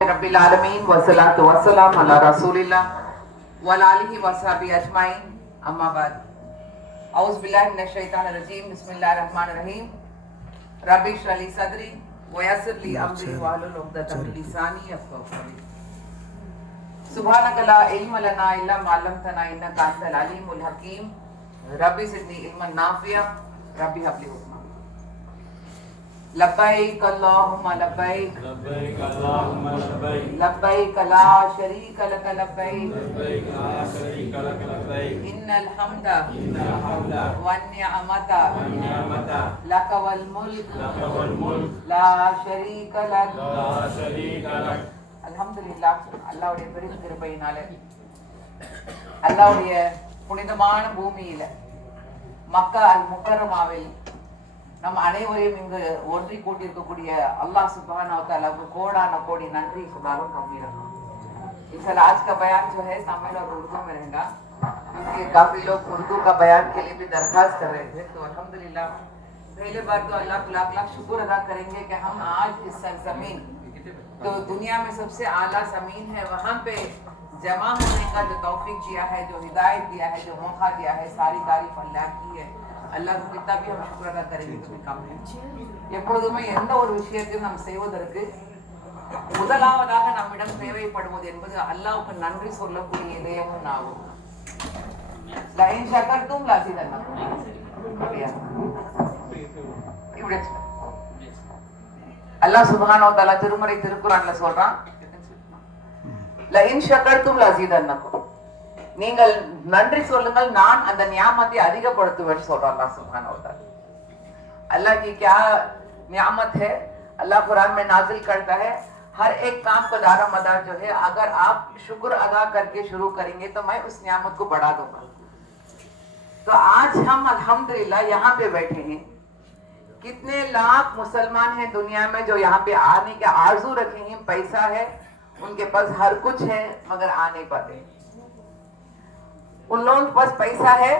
रब्बिल आलमीन वस्सलातु वस्सलाम अला रसूलिल्लाह व आलिहि व सहबी अजमाइन अम्मा बाद औज़ु बिल्लाहि मिनश शैतानिर रजीम बिस्मिल्लाहिर रहमानिर रहीम रब्बि इश्रह ली सदरी व यस्सिर ली अमरी वहलुल उक़दतम मिन लिसानी यफ़क़हू क़ौली सुब्हानक ला इल्म लना इल्ला मा अल्लमतना इन्नका अंतल अलीमुल हकीम रब्बि ज़िदनी इल्मन नाफ़िआ रब्बि हब ली हुक्मा लब्बैक अल्लाहुम्मा लब्बैक लब्बैक अल्लाहुम्मा लब्बैक लब्बैक ला शरीक लक लब्बैक लब्बैक ला शरीक लक लब्बैक इन्नल हम्दा हम्दा वन निअमता निअमता लक वल मुल्क लकवल मुल्क ला शरीक लक லா ஷரீக லக். அல்ஹம்துலில்லாஹ் அல்லாஹ்வுடைய பெரும் கிருபையினால அல்லாஹ்வுடைய புனிதமான பூமியில மக்கா அல் முக்கரமாவில் நம் அனைவரையும் இங்கு ஒன்றி கூட்டியிருக்கக்கூடிய अल्लाह सुब्हानहू व तआला को कोடான கோடி நன்றி சொன்னாலும் कमी रखो। इंशाल्लाह आज का बयान जो है तमिल और उर्दू में रहेगा क्योंकि काफी लोग उर्दू का बयान के लिए भी दरखास्त कर रहे थे। तो अल्हम्दुलिल्लाह पहले बार तो अल्लाह को लाख लाख शुक्र अदा करेंगे कि हम आज इस सरजमीन तो दुनिया में सबसे आला जमीन है वहाँ पे जमा होने का जो तौफीक दिया है, जो हिदायत दिया है, जो मौका दिया है, सारी तारीफ अल्लाह की है। अल्लाह को कितना भी हम शुक्र अदा करेंगे तो भी कम है। எப்பொழுதுமே எந்த ஒரு விஷயத்தையும் நாம் செய்வதற்கு முதலாவதாக நம்மிடம் தேவைப்படுவது என்பது அல்லாஹ்வுக்கு நன்றி சொல்லக்கூடிய இதயமும் நாவும்। லئன் ஷக்கர்தும் லஸீதன்னக்கும் அப்படியா இப்படி அல்லாஹ் சுப்ஹானஹு வ தஆலா திருமறை திருக்குர்ஆன்ல சொல்றான் லئன் ஷக்கர்தும் லஸீதன்னக்கும் நீங்கள் நன்றி சொல்லுங்கள் நான் அந்த நியாமத்தை அதிகப்படுத்துவேன் சொல்றான் अल्लाह सुब्हानहू व तआला। अल्लाह की क्या नियामत है अल्लाह कुरान में नाजिल करता है। हर एक काम का दारा मदार जो है अगर आप शुक्र अदा करके शुरू करेंगे तो मैं उस नियामत को बढ़ा दूंगा। तो आज हम अल्हम्दुलिल्लाह यहाँ पे बैठे हैं। कितने लाख मुसलमान हैं दुनिया में जो यहाँ पे आने के आरजू रखे हैं, पैसा है उनके पास, हर कुछ है, मगर आ नहीं पाते। उन लोगों के पास पैसा है,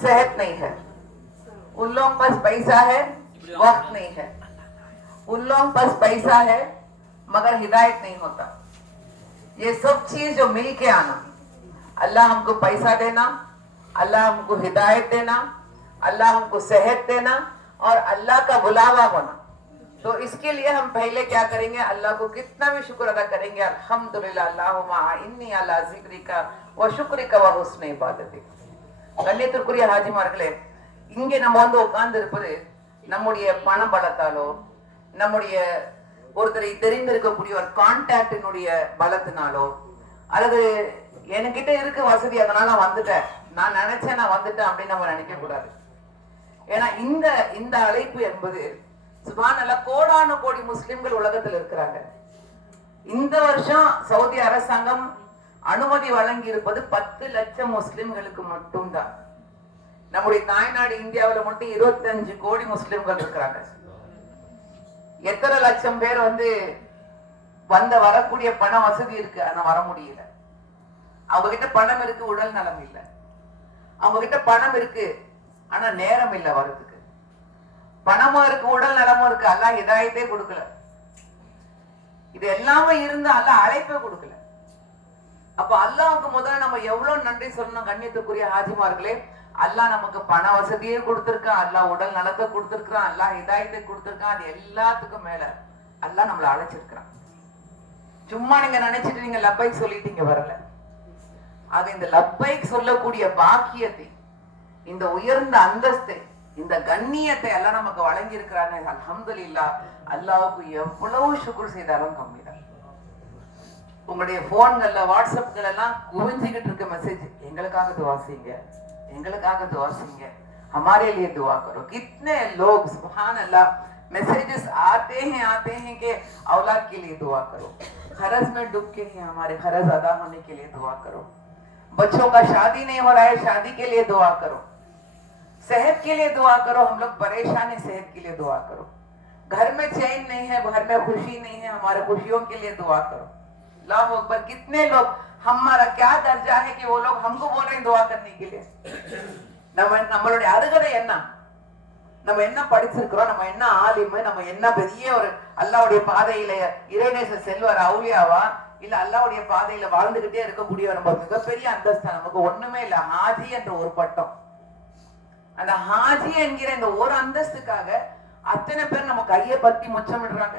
सेहत नहीं है। उन लोगों के पास पैसा है, वक्त नहीं है। उन लोगों के पास पैसा है मगर हिदायत नहीं होता। ये सब चीज जो मिल के आना, अल्लाह हमको पैसा देना, अल्लाह हमको हिदायत देना, अल्लाह हमको सेहत देना और अल्लाह का बुलावा होना। तो इसके लिए हम पहले क्या करेंगे, अल्लाह को कितना भी शुक्र अदा करेंगे। अल्हम्दुलिल्लाह अल्लाहुम्मा इन्नी अला ज़िक्रिका व शुक्रिका व हुस्नि इबादतिक। கண்ணியத்திற்குரிய ஹாஜிமார்களே, இங்கே நம்ம வந்து உட்கார்ந்து இருப்பது நம்முடைய பண பலத்தாலோ, நம்முடைய ஒருத்தரை தெரிந்திருக்கக்கூடிய ஒரு கான்டாக்டினுடைய பலத்தினாலோ, அல்லது என்கிட்ட இருக்கு வசதி அதனால நான் வந்துட்டேன், நான் நினைச்சேன் நான் வந்துட்டேன் அப்படின்னு நம்ம நினைக்க கூடாது। ஏன்னா இந்த அழைப்பு என்பது சுப்ஹானல்லாஹ் கோடான கோடி முஸ்லிம்கள் உலகத்தில் இருக்கிறாங்க। இந்த வருஷம் சவுதி அரசாங்கம் அனுமதி வழங்கி இருப்பது 10 லட்சம் முஸ்லிம்களுக்கு மட்டும்தான்। நம்முடைய தாய்நாடு இந்தியாவில் மட்டும் 25 கோடி முஸ்லிம்கள் இருக்கிறாங்க। எத்தனை லட்சம் பேர் வந்து வரக்கூடிய பண வசதி இருக்கு, ஆனா வர முடியல। அவங்க கிட்ட பணம் இருக்கு, உடல் நலம் இல்லை। அவங்க கிட்ட பணம் இருக்கு ஆனா நேரம் இல்லை வரதுக்கு। பணமும் இருக்கு, உடல் நலமும் இருக்கு, அல்லாஹ் ஹிதாயத்தே கொடுக்கல। இது எல்லாமே இருந்து அல்லாஹ் அழைப்பே கொடுக்கல। அப்ப அல்லாஹ்வுக்கு முதல்ல நம்ம எவ்வளவு நன்றி சொல்லணும் கண்ணியத்துக்குரிய ஹாஜிமார்களே। அல்லாஹ் நமக்கு பண வசதியே கொடுத்திருக்கான், அல்லாஹ் உடல் நலத்தை கொடுத்திருக்கான், அல்லாஹ் ஹிதாயத்தை கொடுத்திருக்கான்। அது எல்லாத்துக்கும் மேல அல்லாஹ் நம்மளை அழைச்சிருக்கிறான்। சும்மா நீங்க நினைச்சிட்டு நீங்க லப்பைக் சொல்லிட்டீங்க வரல। அது இந்த லப்பைக் சொல்லக்கூடிய பாக்கியத்தை, இந்த உயர்ந்த அந்தஸ்தை, இந்த கண்ணியத்தை எல்லாம் நமக்கு வழங்கி இருக்கிறாங்க। அல்ஹம்துலில்லாஹ் அல்லாஹ்வுக்கு எவ்வளவு சுக்ர் செய்தாலும் கம்மிதான்। உங்களுடைய போன்கள்ல வாட்ஸ்அப்கள் எல்லாம் குவிஞ்சிக்கிட்டு இருக்க மெசேஜ், எங்களுக்காக दुआ செய்யுங்க, எங்களுக்காக दुआ செய்யுங்க, हमारे लिए दुआ करो। कितने लोग सुभान अल्लाह मैसेजेस आते हैं कि औलाद के लिए दुआ करो, खर्च में डूब के हैं हमारे खर्च अदा होने के लिए दुआ करो, बच्चों का शादी नहीं हो रहा है शादी के लिए दुआ करो, सेहत के लिए दुआ करो, हम लोग परेशान है सेहत के लिए दुआ करो, घर में चैन नहीं है, घर में खुशी नहीं है, हमारे खुशियों के लिए दुआ करो। अल्लाहु अकबर। कितने लोग, हमारा क्या दर्जा है कि वो लोग हमको बोल रहे हैं दुआ करने के लिए। நம்மளுடைய அருகதை என்ன, நம்ம என்ன படிச்சிருக்கிறோம், நம்ம என்ன ஆலிமு, நம்ம என்ன பெரிய ஒரு அல்லாஹ்வுடைய பாதையில இறைநேச செல்வர் அவுலியாவா இல்ல அல்லாஹ்வுடைய பாதையில வாழ்ந்துகிட்டே இருக்கக்கூடிய நம்ம மிகப்பெரிய அந்தஸ்து நமக்கு ஒண்ணுமே இல்ல. ஹாஜி என்ற ஒரு பட்டம். அந்த ஹாஜி என்கிற இந்த ஒரு அந்தஸ்துக்காக அத்தனை பேர் நம்ம கையை பத்தி முச்சமிடுறாங்க.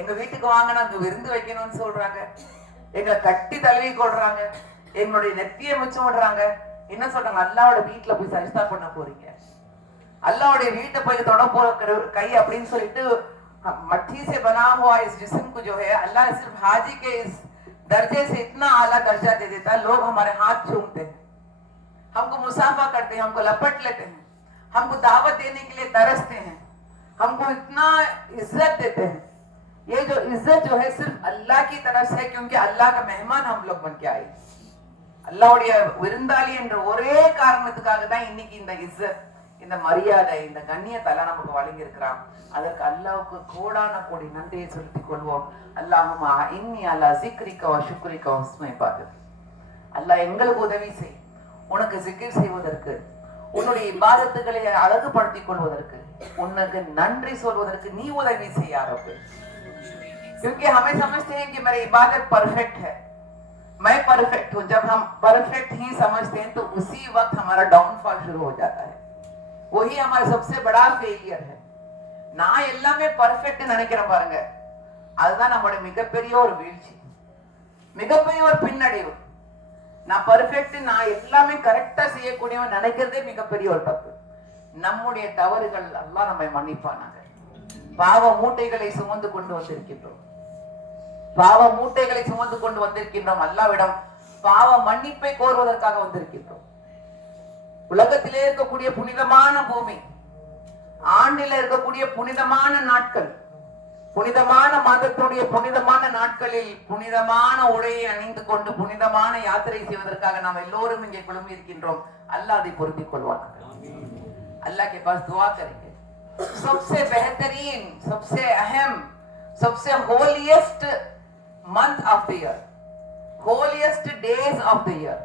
எங்க வீட்டுக்கு வாங்க நாங்க விருந்து வைக்கணும்னு சொல்றாங்க. எங்களை கட்டி தழுவி கொள்றாங்க. எங்களுடைய நெத்தியை முச்சமிடுறாங்க. என்ன சொல்றாங்க? அல்லாஹ்வோட வீட்டுல போய் சஜ்தா பண்ண போறீங்க, अल्लाह वीट कई अपनी मट्टी से बना हुआ इस जिस्म को जो है अल्लाह सिर्फ हाजी के इस दर्जे से इतना आला दर्जा दे देता है, लोग हमारे हाथ चूमते हैं, हमको मुसाफा करते हैं, हमको लपट लेते हैं, हमको दावत देने के लिए तरसते हैं, हमको इतना इज्जत देते हैं। ये जो इज्जत जो है सिर्फ अल्लाह की तरफ से है, क्योंकि अल्लाह का मेहमान हम लोग बन के आए। அல்லாஹ்வுடைய விருந்தாளி என்ற ஒரே காரணத்துக்காக தான் இன்னைக்கு இந்த இஸ்ஸத், இந்த மரியாதை, இந்த கண்ணியத்தை எல்லாம் நமக்கு வழங்கி இருக்கிறான். அதற்கு அல்லாஹ்வுக்கு கோடான கோடி நன்றியை செலுத்திக் கொள்வோம். அல்லாஹும்மா இன்னி அலா ஸிக்ரிக வ ஷுக்ரிக வ ஹுஸ்னி இபாதத். அல்லாஹ் எங்களுக்கு உதவி செய், உனக்கு ஸிக்ர் செய்வதற்கு, உன்னுடைய இபாதத்துகளை அழகுபடுத்திக் கொள்வதற்கு, உனக்கு நன்றி சொல்வதற்கு நீ உதவி செய் யா ரப்। क्योंकि हमें समझते हैं कि मेरी इबादत परफेक्ट है, मैं परफेक्ट हूं। जब हम परफेक्ट ही समझते हैं तो उसी वक्त हमारा डाउनफॉल शुरू हो जाता है, वही हमारा सबसे बड़ा फेलियर है। நான் எல்லாமே परफेक्ट நினைக்கிறேன் பாருங்க, அதுதான் நம்மளுடைய மிகப்பெரிய ஒரு வீழ்ச்சி, மிகப்பெரிய ஒரு பின்னடைவு। நான் परफेक्ट, நான் எல்லாமே கரெக்ட்டா செய்யக்கூடியவன் நினைக்கிறதே மிகப்பெரிய ஒரு தப்பு। நம்முடைய தவறுகள் அல்லாஹ் நம்மை மன்னிப்பானாக। பாவ மூட்டைகளை சுமந்து கொண்டு வந்திருக்கின்றோம், பாவ மூட்டைகளை சுமந்து கொண்டு வந்திருக்கின்றோம், அல்லாஹ்விடம் பாவ மன்னிப்பை கோருவதற்காக வந்திருக்கின்றோம்। உலகத்திலே இருக்கக்கூடிய புனிதமான பூமி, ஆண்டில் இருக்கக்கூடிய புனிதமான நாட்கள், புனிதமான மாதத்துடைய புனிதமான நாட்களில் புனிதமான உடையை அணிந்து கொண்டு புனிதமான யாத்திரை செய்வதற்காக நாம் எல்லோரும் இங்கே குழுமி இருக்கின்றோம்। அல்லாஹ் அதை பொருந்திக் கொள்வானாக। अल्लाह के पास दुआ करेंगे, सबसे बेहतरीन, सबसे अहम, सबसे holiest month of the year, holiest days of the year,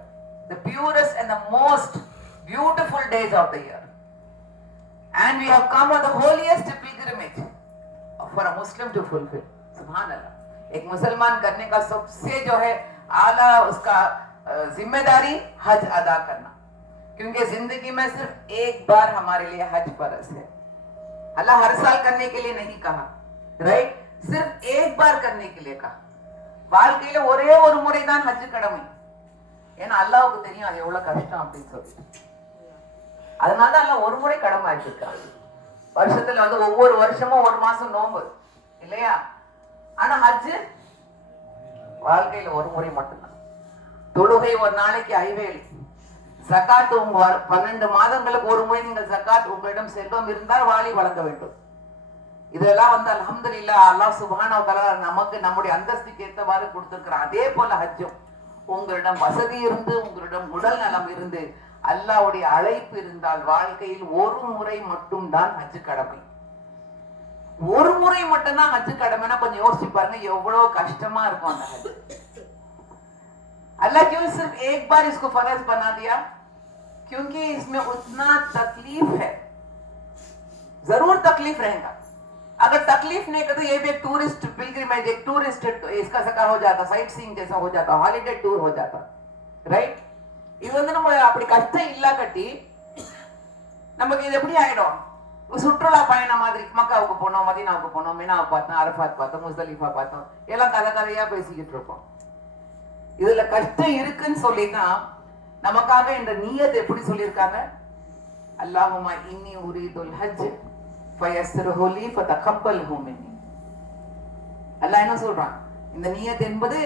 the purest and the most beautiful days of the year, and we have come on the holiest pilgrimage for a Muslim to fulfill। Subhanallah, एक मुसलमान करने का सबसे जो है आला उसका जिम्मेदारी हज अदा करना, क्योंकि जिंदगी में सिर्फ एक बार हमारे लिए हज फर्ज है। अल्लाह हर साल करने के लिए नहीं कहा, राइट, सिर्फ एक बार करने के लिए कहा। வாழ்க்கையில ஒரே ஒரு முறை தான் ஹஜ் கடமை, ஏன்னா அல்லாஹ்வுக்கு தெரியும் அது எவ்வளவு கஷ்டம் அப்படின்னு சொல்லி, அதனால அல்லாஹ் ஒரு முறை கடமை ஆக்கியிருக்கான்। வருஷத்துல ஒவ்வொரு வருஷமும் ஒரு மாசம் நோன்பு இல்லையா, ஆனா ஹஜ் வாழ்க்கையில ஒரு முறை மட்டும்தான்। தொழுகை ஒரு நாளைக்கு 5 வேளை, ஜகாத் 12 மாதங்களுக்கு ஒரு முறை நீங்கள் ஜகாத், உங்களிடம் செல்வம் இருந்தால் வாளி வழங்க வேண்டும்। இதெல்லாம் அல்ஹம்துலில்லாஹ் அல்லாஹ் சுப்ஹானஹு வ தஆலா நமக்கு நம்முடைய அந்தஸ்துக்கு ஏற்றவாறு கொடுத்திருக்கிறான்। அதே போல ஹஜ்ஜும் உங்களிடம் வசதி இருந்து, உங்களிடம் உடல் நலம் இருந்து, அல்லாஹ்வுடைய அழைப்பு இருந்தால் வாழ்க்கையில் ஒரு முறை மட்டும் தான் ஹஜ் கடமை, ஒரு முறை மட்டும் தான் ஹஜ் கடமைனா கொஞ்சம் யோசிச்சு பாருங்க எவ்வளவு கஷ்டமா இருக்கும் அந்த ஹஜ்। अल्लाह क्यों सिर्फ एक बार इसको फर्ज बना दिया? क्योंकि इसमें उतना तकलीफ है, जरूर तकलीफ रहेगा। अगर तकलीफ नहीं करते ये भी एक टूरिस्ट पिलग्रिमेज, एक टूरिस्ट इसका सका हो जाता, साइट सीइंग जैसा हो जाता, हॉलिडे टूर हो जाता, राइट। இது நம்ம அப்படி கஷ்டம் இல்ல கட்டி நமக்கு இது எப்படி ஆயிடும், சுற்றுலா பயணம் மாதிரி, மக்காவுக்கு போனோம், மதீனாவுக்கு போனோம், மினாவை பார்த்தோம், அரஃபாத் பார்த்தோம், முஸ்தலிஃபா பார்த்தோம், எல்லாம் கதை கதையா பேசிக்கிட்டு இருப்போம்। இதுல கஷ்டம் இருக்குன்னு சொல்லிதான் நமக்காக இந்த நியத் எப்படி சொல்லியிருக்காங்க, அல்லாஹும்மா இன்னி உரீதுல் ஹஜ் ஃபயஸ்ஸிர்ஹு லீ ஃபதகப்பல்ஹு மின்னி। அல்லாஹ் என்ன சொல்றான், இந்த நியத் என்பது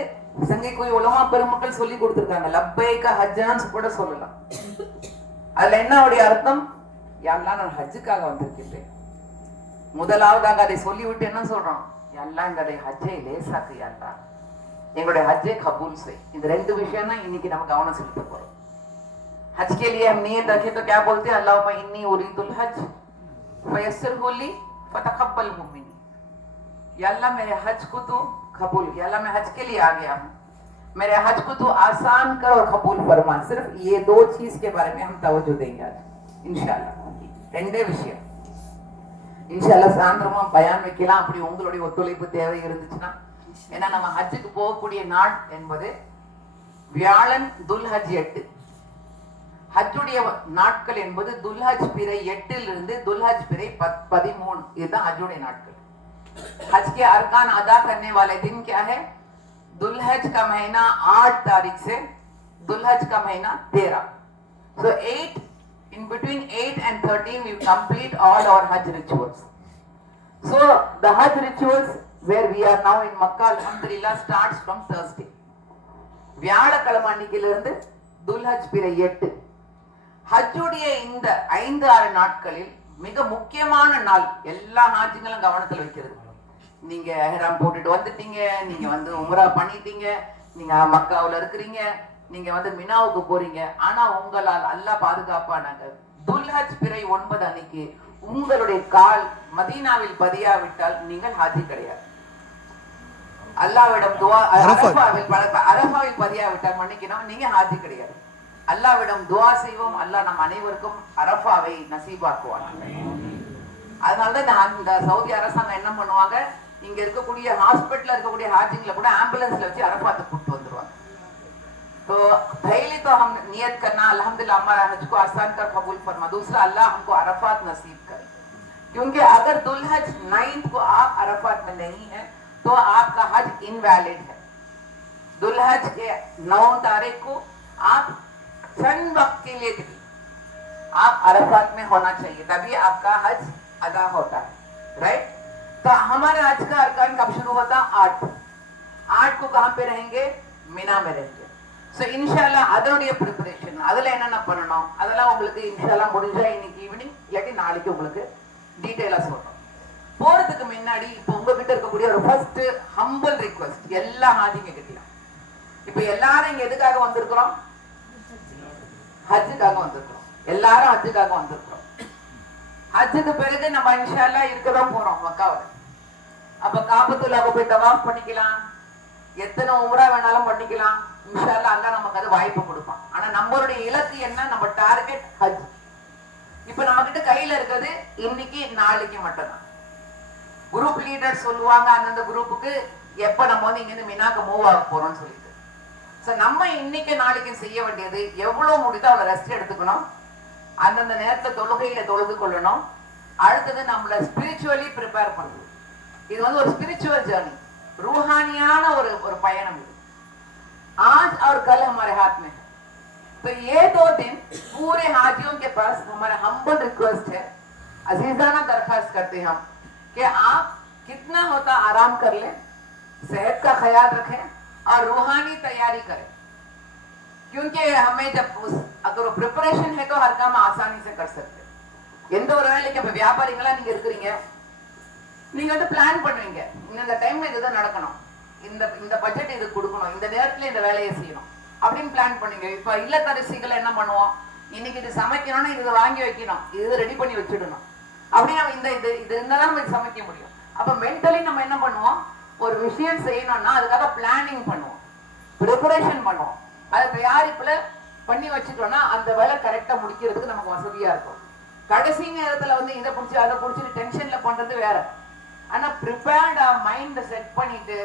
சங்கைக்குரிய உலமா பெருமக்கள் சொல்லி கொடுத்திருக்காங்க, லப்பைக ஹஜ்ஜான்னு கூட சொல்லலாம்। அதுல என்ன அவருடைய அர்த்தம், யா அல்லாஹ் நான் ஹஜ்ஜுக்காக வந்திருக்கிறேன்। முதலாவதாக அதை சொல்லிவிட்டு என்ன சொல்றான், யா அல்லாஹ் எங்களுடைய ஹஜ்ஜை லேசாக்கு, யா அல்லாஹ் எங்களுடைய ஹஜ்ஜை கபூல் செய்। இந்த ரெண்டு விஷயம் தான் இன்னைக்கு நம்ம கவனம் செலுத்த போறோம்। हज के लिए हम नियत रखे तो क्या बोलते हैं, अल्लाहुम्मा इन्नी उरीदुल हज फयस्सिरहु ली फतकब्बलहु मिन्नी। या अल्लाह मेरे हज को तू कबूल, या अल्लाह मैं हज के लिए आ गया हूं, मेरे हज को तू आसान कर और कबूल फरमा। सिर्फ ये 2 चीज के बारे में हम तवज्जो देंगे आज इंशाअल्लाह। ரெண்டே விஷயம், இன்ஷால்லா சாயந்தரமா பயான் வைக்கலாம். அப்படி உங்களுடைய ஒத்துழைப்பு தேவை இருந்துச்சுன்னா, ஏன்னா நம்ம ஹஜ்ஜுக்கு போகக்கூடிய நாள் என்பது வியாழன் துல்ஹஜ் 8. ஹஜ்ஜுடைய நாட்கள் என்பது துல்ஹஜ் பிறை 8 இருந்து துல்ஹஜ் பிறை 13. இதுதான் ஹஜ்ஜுடைய நாட்கள். हज के अरकान अदा करने वाले दिन क्या है? दुल्हज का महीना 8 तारीख से दुल्हज का महीना 13. So 8, in between 8 and 13 we complete all our Hajj rituals. So the Hajj rituals where we are now in Makkah, alhamdulillah, starts from Thursday. வியாழக்கிழமை அன்னைக்கிலிருந்து துல்ஹஜ் பிறை 8. ஹஜ்ஜுடைய இந்த 5-6 நாட்களில் மிக முக்கியமான நாள். எல்லா ஹாஜிங்களும் கவனத்தில் வைக்கிறது. நீங்க எஹ்ராம் போட்டுட்டு வந்துட்டீங்க, நீங்க வந்து உம்ரா பண்ணிட்டீங்க, நீங்க மக்காவுல இருக்கிறீங்க, நீங்க வந்து மினாவுக்கு போறீங்க. ஆனா உங்களால் அல்லாஹ் பாதுகாப்பானாங்க. துல்ஹஜ் பிறை 9 அன்னைக்கு உங்களுடைய கால் மதீனாவில் பதியாவிட்டால் நீங்கள் ஹாஜி கிடையாது. அல்லாஹ்விடம் துஆ அரஃபாவில் பதியாவிட்டால் மன்னிக்கணும், நீங்க ஹாஜி கிடையாது. அல்லாஹ்விடம் துஆ செய்வோம், அல்லாஹ் நம் அனைவருக்கும் அரஃபாவை நசீபாக்குவான். அதனாலதான் இந்த சவுதி அரசாங்கம் என்ன பண்ணுவாங்க, இங்க இருக்கக்கூடிய ஹாஸ்பிட்டல்ல இருக்கக்கூடிய ஹாஜிங்களை கூட ஆம்புலன்ஸ்ல வச்சு அரஃபாத்துக்கு கூப்பிட்டு வந்துருவாங்க. तो पहले तो हम नियत करना अल्हम्दुलिल्लाह हमारा हज को आसान कर कबूल फरमा, दूसरा अल्लाह हमको अरफात नसीब करे, क्योंकि अगर दुल्हज 9 को आप अरफात में नहीं है तो आपका हज इनवैलिड है। दुल्हज के 9 तारीख को आप चंद वक्त के लिए आप अरफात में होना चाहिए, तभी आपका हज अदा होता है, राइट। तो हमारा हज का अरकान कब शुरू होता? 8 को कहां पे रहेंगे? मीना में रहेंगे। सो இன்ஷால்லா அதனுடைய ப்ரிப்பரேஷன், அதுல என்னென்ன பண்ணணும் அதெல்லாம் உங்களுக்கு இன்ஷால்லா முடிஞ்சா இன்னைக்கு ஈவினிங் இல்லாட்டி நாளைக்கு உங்களுக்கு டீடைலா சொல்றோம். போறதுக்கு முன்னாடி இப்போ உங்ககிட்ட இருக்கக்கூடிய ஒரு ஃபர்ஸ்ட் ஹம்பிள் ரிக்வெஸ்ட் எல்லா ஹாஜிங்க கிட்டயும், இப்போ எல்லாரும் இங்க எதுக்காக வந்திருக்கிறோம்? ஹஜ்ஜுக்காக வந்திருக்கிறோம். எல்லாரும் ஹஜ்ஜுக்காக வந்திருக்கிறோம். ஹஜ்ஜுக்கு பிறகு நம்ம இன்ஷால்லா இருக்கதான் போறோம் மக்காவுல. அப்ப காபத்துல்லாஹ் போய் தவாஃப் பண்ணிக்கலாம், எத்தனை உம்ரா வேணாலும் பண்ணிக்கலாம். இன்ஷால்லா அல்லாஹ் நமக்கு அது வாய்ப்பு கொடுப்பான். ஆனா நம்மளுடைய இலக்கு என்ன? நம்ம டார்கெட் ஹஜ். இப்ப நம்ம கிட்ட கையில இருக்கிறது இன்னைக்கு நாளைக்கு மட்டும்தான். குரூப் லீடர் சொல்லுவாங்க அந்தந்த குரூப்புக்கு எப்ப நம்ம வந்து இங்க இருந்து மினாக்கு மூவ் ஆக போறோம்னு சொல்லிட்டு. சோ நம்ம இன்னைக்கு நாளைக்கு செய்ய வேண்டியது எவ்வளவு முடியுதோ அவ்வளவு ரெஸ்ட் எடுத்துக்கணும், அந்தந்த நேரத்துல தொழுகையில தொழுது கொள்ளணும். அடுத்தது நம்மள ஸ்பிரிச்சுவலி ப்ரிப்பேர் பண்ணணும். இது வந்து ஒரு ஸ்பிரிச்சுவல் ஜர்னி, रूहानियाना और पयणम। आज और कल हमारे हाथ में है, तो ये 2 दिन पूरे हाजियों के पास हमारा हम्बल रिक्वेस्ट है, अजीजाना दरखास्त करते हैं हम कि आप कितना होता आराम कर लें, सेहत का ख्याल रखें और रूहानी तैयारी करें, क्योंकि हमें जब अगर प्रिपरेशन है तो हर काम आसानी से कर सकते हैं। எந்த ஒரு வேலைக்கு இப்ப வியாபாரிகளா நீங்க இருக்கீங்க, நீங்க வந்து பிளான் பண்ணுவீங்க, இந்த டைம்ல இதுதான் நடக்கணும், இந்த பட்ஜெட் இது கொடுக்கணும், இந்த நேரத்துல இந்த வேலையை செய்யணும் அப்படின்னு பிளான் பண்ணுவீங்க. இப்ப இல்லத்தரசிகள் என்ன பண்ணுவோம், இன்னைக்கு இது சமைக்கணும்னா இது வாங்கி வைக்கணும், இது ரெடி பண்ணி வச்சிடணும், அப்படி நம்ம இது இருந்தாதான் நம்ம சமைக்க முடியும். அப்ப மென்டலி நம்ம என்ன பண்ணுவோம், ஒரு விஷயம் செய்யணும்னா அதுக்காக பிளானிங் பண்ணுவோம், ப்ரிப்பரேஷன் பண்ணுவோம், அதை தயாரிப்புல பண்ணி வச்சுட்டோம்னா அந்த வேலை கரெக்டா முடிக்கிறதுக்கு நமக்கு வசதியா இருக்கும். கடைசி நேரத்துல வந்து இதை பிடிச்சி அதை பிடிச்சிட்டு டென்ஷன்ல பண்றது வேற. ஆனா ப்ரிப்பேர்டா மைண்ட் செட் பண்ணிட்டு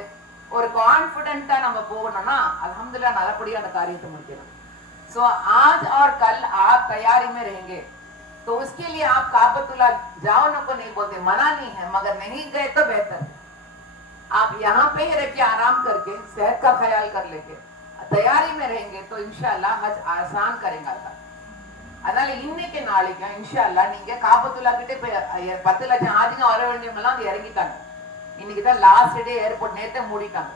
ஒரு கான்ஃபிடென்ட்டா நம்ம போகணும்னா अल्हम्दुलिल्लाह நல்லபடியா அந்த காரியத்தை முடிக்கலாம். सो आज और कल आप तैयारी में रहेंगे, तो उसके लिए आप काबतुल्लाह जाओ ना को नहीं बोलते, मना नहीं है, मगर नहीं गए तो बेहतर। आप यहाँ पे ही रह के आराम करके सेहत का ख्याल कर लेके तैयारी में रहेंगे तो इंशाल्लाह हज आसान करेगा अल्लाह। அதனால இன்னைக்கு நாளைக்கு இன்ஷால்லா நீங்க காபத்துல்லா கிட்ட 10 லட்சம் ஆதிங்க வர வேண்டியவங்க எல்லாம் இறங்கிட்டாங்க. இன்னைக்கு தான் லாஸ்ட் டே, ஏர்போர்ட் நேத்தே மூடிட்டாங்க.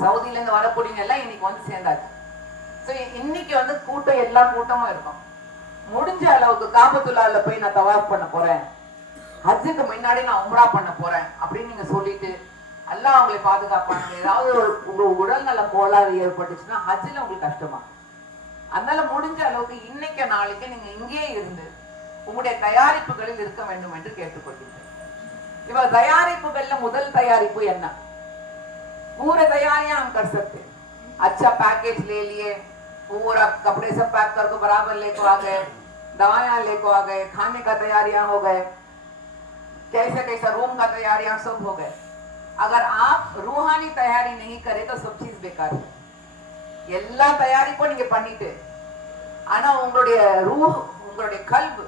சவுதியில இருந்து வரக்கூடியவங்க எல்லாம் இன்னைக்கு வந்து சேர்ந்தாச்சு. சோ இன்னைக்கு வந்து கூட்டம் எல்லா கூட்டமும் இருக்கும். முடிஞ்ச அளவுக்கு காபத்துல்லால போய் நான் தவாஃப் பண்ண போறேன், ஹஜ்ஜுக்கு முன்னாடி நான் உம்ரா பண்ண போறேன் அப்படின்னு நீங்க சொல்லிட்டு அல்லாஹ் அவங்களை பாதுகாப்பாங்க. ஏதாவது உங்க உடல்நல கோளாறு ஏற்பட்டுச்சுன்னா ஹஜ்ஜில உங்களுக்கு கஷ்டமா. அதனால முடிஞ்ச அளவுக்கு இன்னைக்கு நாளைக்கு நீங்க இங்கே இருந்து உங்களுடைய தயாரிப்புகளில் இருக்க வேண்டும் என்று கேட்டுக்கொள்கிறேன். இப்ப தயாரிப்புகள்ல முதல் தயாரிப்பு என்ன? पूरे तैयारियां हम कर सकते हैं। अच्छा पैकेज ले लिए, पूरा कपड़े सब पैक करके बराबर लेको आ गए, दवाइयां लेको आ गए, खाने का तैयारियां हो गए, कैसा कैसा रूम का तैयारियां सब हो गए. अगर आप रूहानी तैयारी नहीं करे तो सब चीज बेकार है. எல்லா தயாரிப்பும் நீங்க பண்ணிட்டு ஆனா உங்களுடைய ரூஹ் உங்களுடைய கல்பு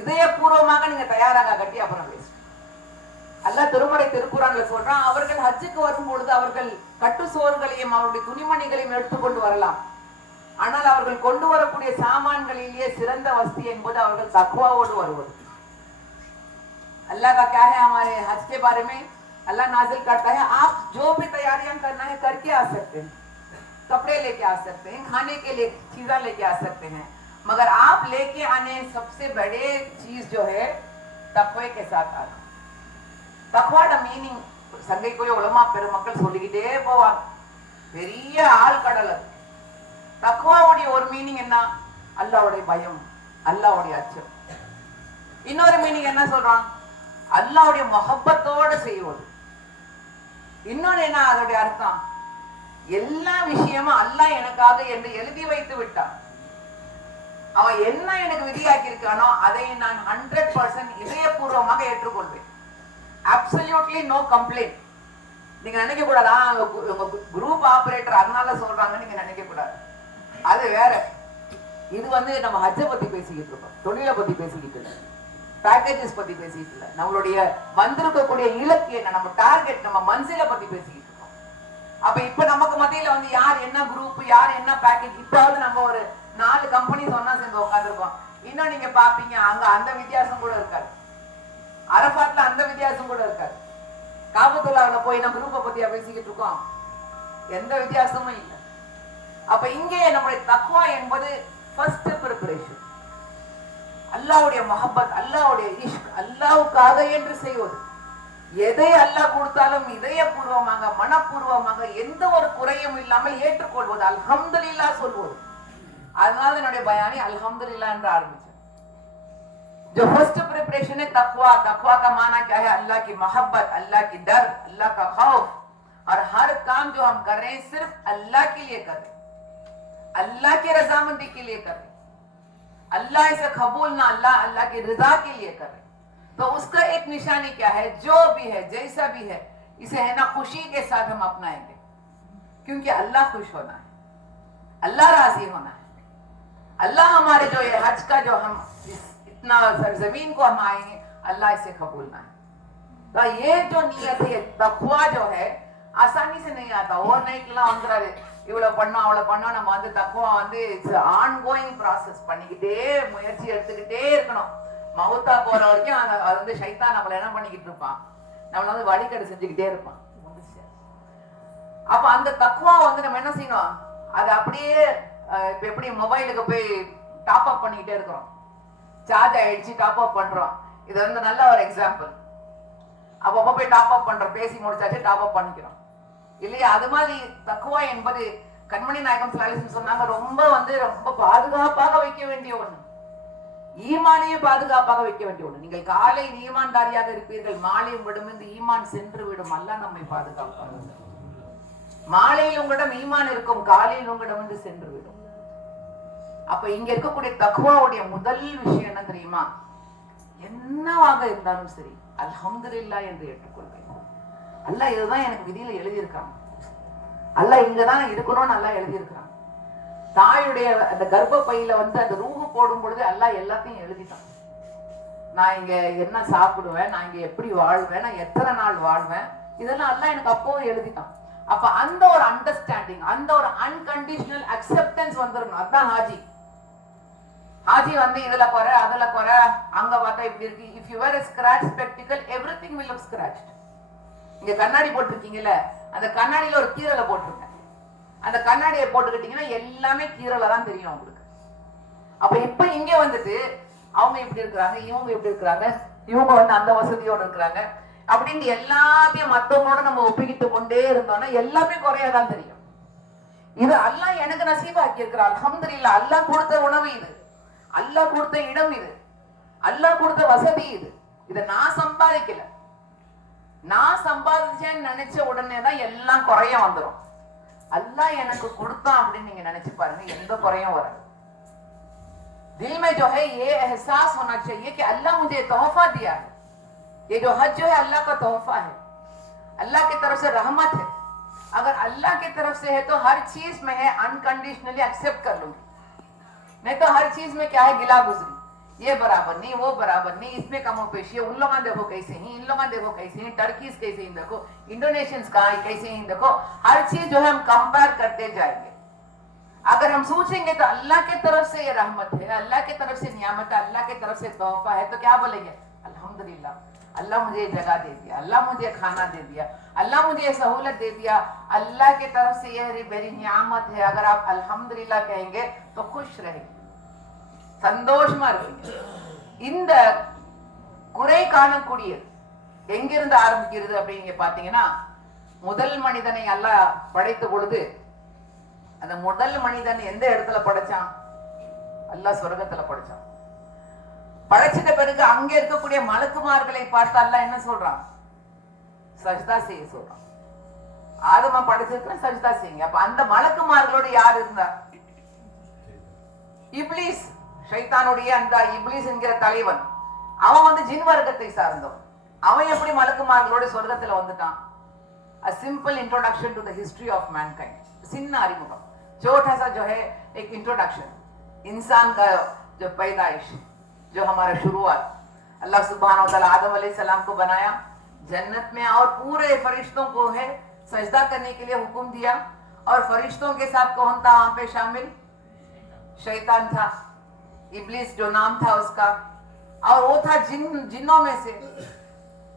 இதயபூர்வமாக நீங்க தயாராக கட்டி அப்புறம் பேசு. அல்லாஹ் திருமறை திருக்குறான்ல சொல்றான், அவர்கள் ஹஜ்ஜுக்கு வரும் பொழுது அவர்கள் கட்டு சோறுகளையும் அவருடைய துணிமணிகளையும் எடுத்துக்கொண்டு வரலாம். ஆனால் அவர்கள் கொண்டு வரக்கூடிய சாமான்களிலேயே சிறந்த வஸ்தி என்பது அவர்கள் தக்வாவோடு வருவது. अल्लाह का क्या है हमारे हज के बारे में, अल्लाह नाजिल करता है आप जो भी तैयारियां करना है करके आ सकते हैं. कपड़े लेके आ सकते हैं, खाने के लिए चीजें लेके आ सकते हैं, मगर आप लेके आने सबसे बड़े चीज जो है तकवे के साथ आना. தக்வாட மீனிங் சங்கைக்குரிய உலமா பெருமக்கள் சொல்லிக்கிட்டே போவாங்க. பெரிய ஆழ்கடல் அது. தக்வாவுடைய ஒரு மீனிங் என்ன? அல்லாஹ்வுடைய பயம், அல்லாஹ்வுடைய அச்சம். இன்னொரு மீனிங் என்ன சொல்றான்? அல்லாஹ்வுடைய முஹப்பத்தோடு செய்வது. இன்னொரு என்ன அதோடைய அர்த்தம்? எல்லா விஷயமும் அல்லாஹ் எனக்காக என்று எழுதி வைத்து விட்டான். அவன் என்ன எனக்கு விதியாக்கி இருக்கானோ அதை நான் 100% இதயபூர்வமாக ஏற்றுக்கொள்வேன். Absolutely no complaint. நீங்க நினைக்க கூடாதா உங்க குரூப் ஆபரேட்டர் அதனால சொல்றாங்க நீங்க நினைக்க கூடாது. அது வேற. இது நம்ம ஹஜ்ஜ பத்தி பேசிக்கிட்டு இருக்கோம், தொழிலை பத்தி பேசிக்கிட்டு இல்லை, பேக்கேஜஸ் பத்தி பேசிக்கிட்டு இல்லை, நம்மளுடைய வந்திருக்கக்கூடிய இலக்கு என்ன, நம்ம டார்கெட், நம்ம மன்சில பத்தி பேசிக்கிட்டு இருக்கோம். அப்ப இப்ப நமக்கு மத்தியில யார் என்ன குரூப், யார் என்ன பேக்கேஜ், இப்ப நம்ம ஒரு 4 கம்பெனி சொன்னா சேர்ந்து உட்காந்துருக்கோம். இன்னும் நீங்க பாப்பீங்க அங்க அந்த வித்தியாசம் கூட இருக்காது, அரபாத்ல அந்த வித்தியாசம் கூட இருக்காது. காபத்துல்லாஹ்ல போய் நம்ம குரூப்பை பத்தியா பேசிக்கிட்டு இருக்கோம், எந்த வித்தியாசமும் இல்லை. அப்ப இங்கே நம்முடைய தக்வா என்பது ஃபர்ஸ்ட் ப்ரிபரேஷன். அல்லாஹ்வுடைய முஹப்பத், அல்லாஹ்வுடைய இஷ்க், அல்லாஹ்வுக்காக என்று செய்வது. எதை அல்லாஹ் கொடுத்தாலும் இதயபூர்வமாக மனப்பூர்வமாக எந்த ஒரு குறையும் இல்லாமல் ஏற்றுக்கொள்வது, அல்ஹம்துலில்லாஹ் சொல்வது. அதனால என்னுடைய பயானி அல்ஹம்துலில்லாஹ் என்று ஆரம்பிச்சேன். जो फर्स्ट प्रिपरेशन है तकवा, तकवा का माना क्या है? अल्लाह की मोहब्बत, अल्लाह की डर, अल्लाह का खौफ, और हर काम जो हम कर रहे हैं सिर्फ अल्लाह के लिए कर रहे हैं, अल्लाह की रजामंदी के लिए कर रहे हैं, अल्लाह इसे कबूल ना, अल्लाह की रजा के लिए कर रहे हैं. तो उसका एक निशानी क्या है? जो भी है जैसा भी है इसे है ना खुशी के साथ हम अपनाएंगे, क्योंकि अल्लाह खुश होना है, अल्लाह राजी होना है. अल्लाह हमारे जो ये हज का जो हम इतना सरजमीन को हम आएंगे, अल्लाह इसे कबूलना है. तो ये जो नियत है, तकवा जो है आसानी से नहीं आता. ஓவர்நைட்லாம் வந்துறாரு, இவ்வளவு பண்ணோம் அவ்வளவு பண்ணோம். நம்ம தக்வா இட்ஸ் ஆன்கோயிங் ப்ராசஸ். பண்ணிக்கிட்டே முயற்சி எடுத்துக்கிட்டே இருக்கணும். மௌத்தா போற வரைக்கும் அது ஷைத்தான் நம்மள என்ன பண்ணிக்கிட்டு இருப்பான், நம்மள வழிகேடு செஞ்சுக்கிட்டே இருப்பான். அப்ப அந்த தக்வா நம்ம என்ன செய்யணும், அது அப்படியே இப்ப எப்படி மொபைலுக்கு போய் டாப் அப் பண்ணிக்கிட்டே இருக்கிறோம், சார்ஜ் ஆயிடுச்சு டாப் அப் பண்றோம். இது நல்ல ஒரு எக்ஸாம்பிள். அப்பப்போ போய் டாப் அப் பண்றோம், பேசி முடிச்சாச்சு டாப் அப் பண்ணிக்கிறோம் இல்லையா? அது மாதிரி தக்வா என்பது கண்மணி நாயகம் ஸல்லல்லாஹு அலைஹி வஸல்லம் சொன்னாங்க, ரொம்ப ரொம்ப பாதுகாப்பாக வைக்க வேண்டிய ஒண்ணு, ஈமானையே பாதுகாப்பாக வைக்க வேண்டிய ஒண்ணு. நீங்கள் காலை ஈமான்தாரியாக இருப்பீர்கள், மாலை உங்களிடமிருந்து ஈமான் சென்று விடும். அல்லாஹ் நம்மை பாதுகாப்பாங்க. மாலையில் உங்களிடம் ஈமான் இருக்கும், காலையில் உங்களிடமிருந்து சென்று விடும். அப்ப இங்க இருக்கக்கூடிய தக்வாவுடைய முதல் விஷயம் என்ன தெரியுமா? என்னவாக இருந்தாலும் சரி அல்ஹம்துலில்லாஹ் என்று ஏற்றுக்கொள்வேன். அல்லாஹ் இதுதான் எனக்கு விதியில எழுதியிருக்கான், அல்லாஹ் இங்கதான் இருக்கணும்னு அல்லாஹ் எழுதியிருக்கான். தாயுடைய அந்த கர்ப்ப பையில அந்த ரூஹு போடும் பொழுது அல்லாஹ் எல்லாத்தையும் எழுதிட்டான். நான் இங்க என்ன சாப்பிடுவேன், நான் இங்க எப்படி வாழ்வேன், நான் எத்தனை நாள் வாழ்வேன், இதெல்லாம் அல்லாஹ் எனக்கு அப்போ எழுதிட்டான். அப்ப அந்த ஒரு அண்டர்ஸ்டாண்டிங், அந்த ஒரு அன்கண்டிஷனல் அக்செப்டன்ஸ் வந்துடணும். அதுதான் ஹாஜி. ஹாஜி இதுல குறை அதுல குறை, அங்க பார்த்தா இப்படி இருக்கு. If you wear a scratch spectacle, everything will look scratched. இங்க கண்ணாடி போட்டிருக்கீங்கல்ல, அந்த கண்ணாடியில ஒரு கீறலை போட்டிருக்கேன். அந்த கண்ணாடியை போட்டுக்கிட்டீங்கன்னா எல்லாமே கீறலை தான் தெரியும் உங்களுக்கு. அப்ப இப்ப இங்க அவங்க இப்படி இருக்கிறாங்க, இவங்க இப்படி இருக்கிறாங்க, இவங்க அந்த வசதியோட இருக்கிறாங்க அப்படின்னு எல்லாத்தையும் மத்தவங்களோட நம்ம ஒப்பிக்கிட்டு கொண்டே இருந்தோம்னா எல்லாமே குறையாதான் தெரியும். இது அல்லாஹ் எனக்கு நசீபாக்கி இருக்கிறார். அல்ஹம்துலில்லாஹ். அல்லாஹ் கொடுத்த உணவு இது, அல்லாஹ் கொடுத்த இடம் இது, அல்லாஹ் கொடுத்த வசதி இது. இதை நான் சம்பாதிக்கல, நான் சம்பாதிச்சேன்னு நினைச்ச உடனே தான் எல்லாம் குறையும் வந்துடும். அல்லாஹ் எனக்கு கொடுத்தான் அப்படின்னு நீங்க நினைச்சு பாருங்க, எந்த குறையும் வராது. दिल में जो है ये एहसास होना चाहिए कि अल्लाह मुझे तोहफा दिया है। ये जो हज जो है अल्लाह का तोहफा है, अल्लाह की तरफ से रहमत है। अगर अल्लाह की तरफ से है तो हर चीज में है अनकंडीशनली एक्सेप्ट कर लूंगी, नहीं तो हर चीज में क्या है गिला गुजरी, ये बराबर नहीं, वो बराबर नहीं, इसमें कमो पेशी है, उन लोग देखो कैसे ही, इन लोग देखो कैसे ही, टर्कीज कैसे ही देखो, इंडोनेशियंस कहाँ कैसे ही देखो, हर चीज जो है हम कंपेयर करते जाएंगे। अगर हम सोचेंगे तो अल्लाह की तरफ से ये रहमत है, अल्लाह की तरफ से नियामत है, अल्लाह की तरफ से तोहफा है, तो क्या बोलेंगे अल्हम्दुलिल्लाह, अल्लाह मुझे ये जगह दे दिया, अल्लाह मुझे खाना दे दिया, अल्लाह मुझे ये सहूलत दे दिया, अल्लाह की तरफ से ये मेरी नियामत है। अगर आप अल्हम्दुलिल्लाह कहेंगे तो खुश रहेंगे, சந்தோஷமா இருப்பீங்க। இந்த குறை காணக்கூடியது எங்கிருந்து ஆரம்பிக்கிறது அப்படிங்க பாத்தீங்கன்னா, முதல் மனிதனை அல்லாஹ் படைத்த பொழுது அந்த முதல் மனிதன் எந்த இடத்துல படைச்சான்? அல்லாஹ் சொர்க்கத்துல படைச்சான்। படைச்சிட்ட பிறகு அங்க இருக்கக்கூடிய மலக்குமார்களை பார்த்து அல்லாஹ் என்ன சொல்றான்? சஜ்தா செய்ய சொல்றான்। ஆதம படைச்சிருக்க சஜ்தா செய்யுங்க। அப்ப அந்த மலக்குமார்களோட யார் இருந்தா? இப்லீஸ், ஷைத்தானுடைய அந்த இப்லீஸ் என்கிற தலைவன், அவன் வந்து ஜின் வர்க்கத்தை சார்ந்தவன்। அவன் எப்படி மலக்குமார்களோட சொர்க்கத்துல வந்துட்டான்? A simple introduction to the history of mankind, சின்ன அறிமுகம், छोटा सा जो है एक इंट्रोडक्शन, इंसान का जो पैदाइश, जो हमारा शुरुआत। अल्लाह सुब्हानहू व तआला आदम अलैहिस्सलाम को बनाया जन्नत में और पूरे फरिश्तों को है सजदा करने के लिए हुक्म दिया, और फरिश्तों के साथ कौन था वहां पे शामिल? शैतान था, इब्लिस जो नाम था उसका, और वो था जिन्नों में से,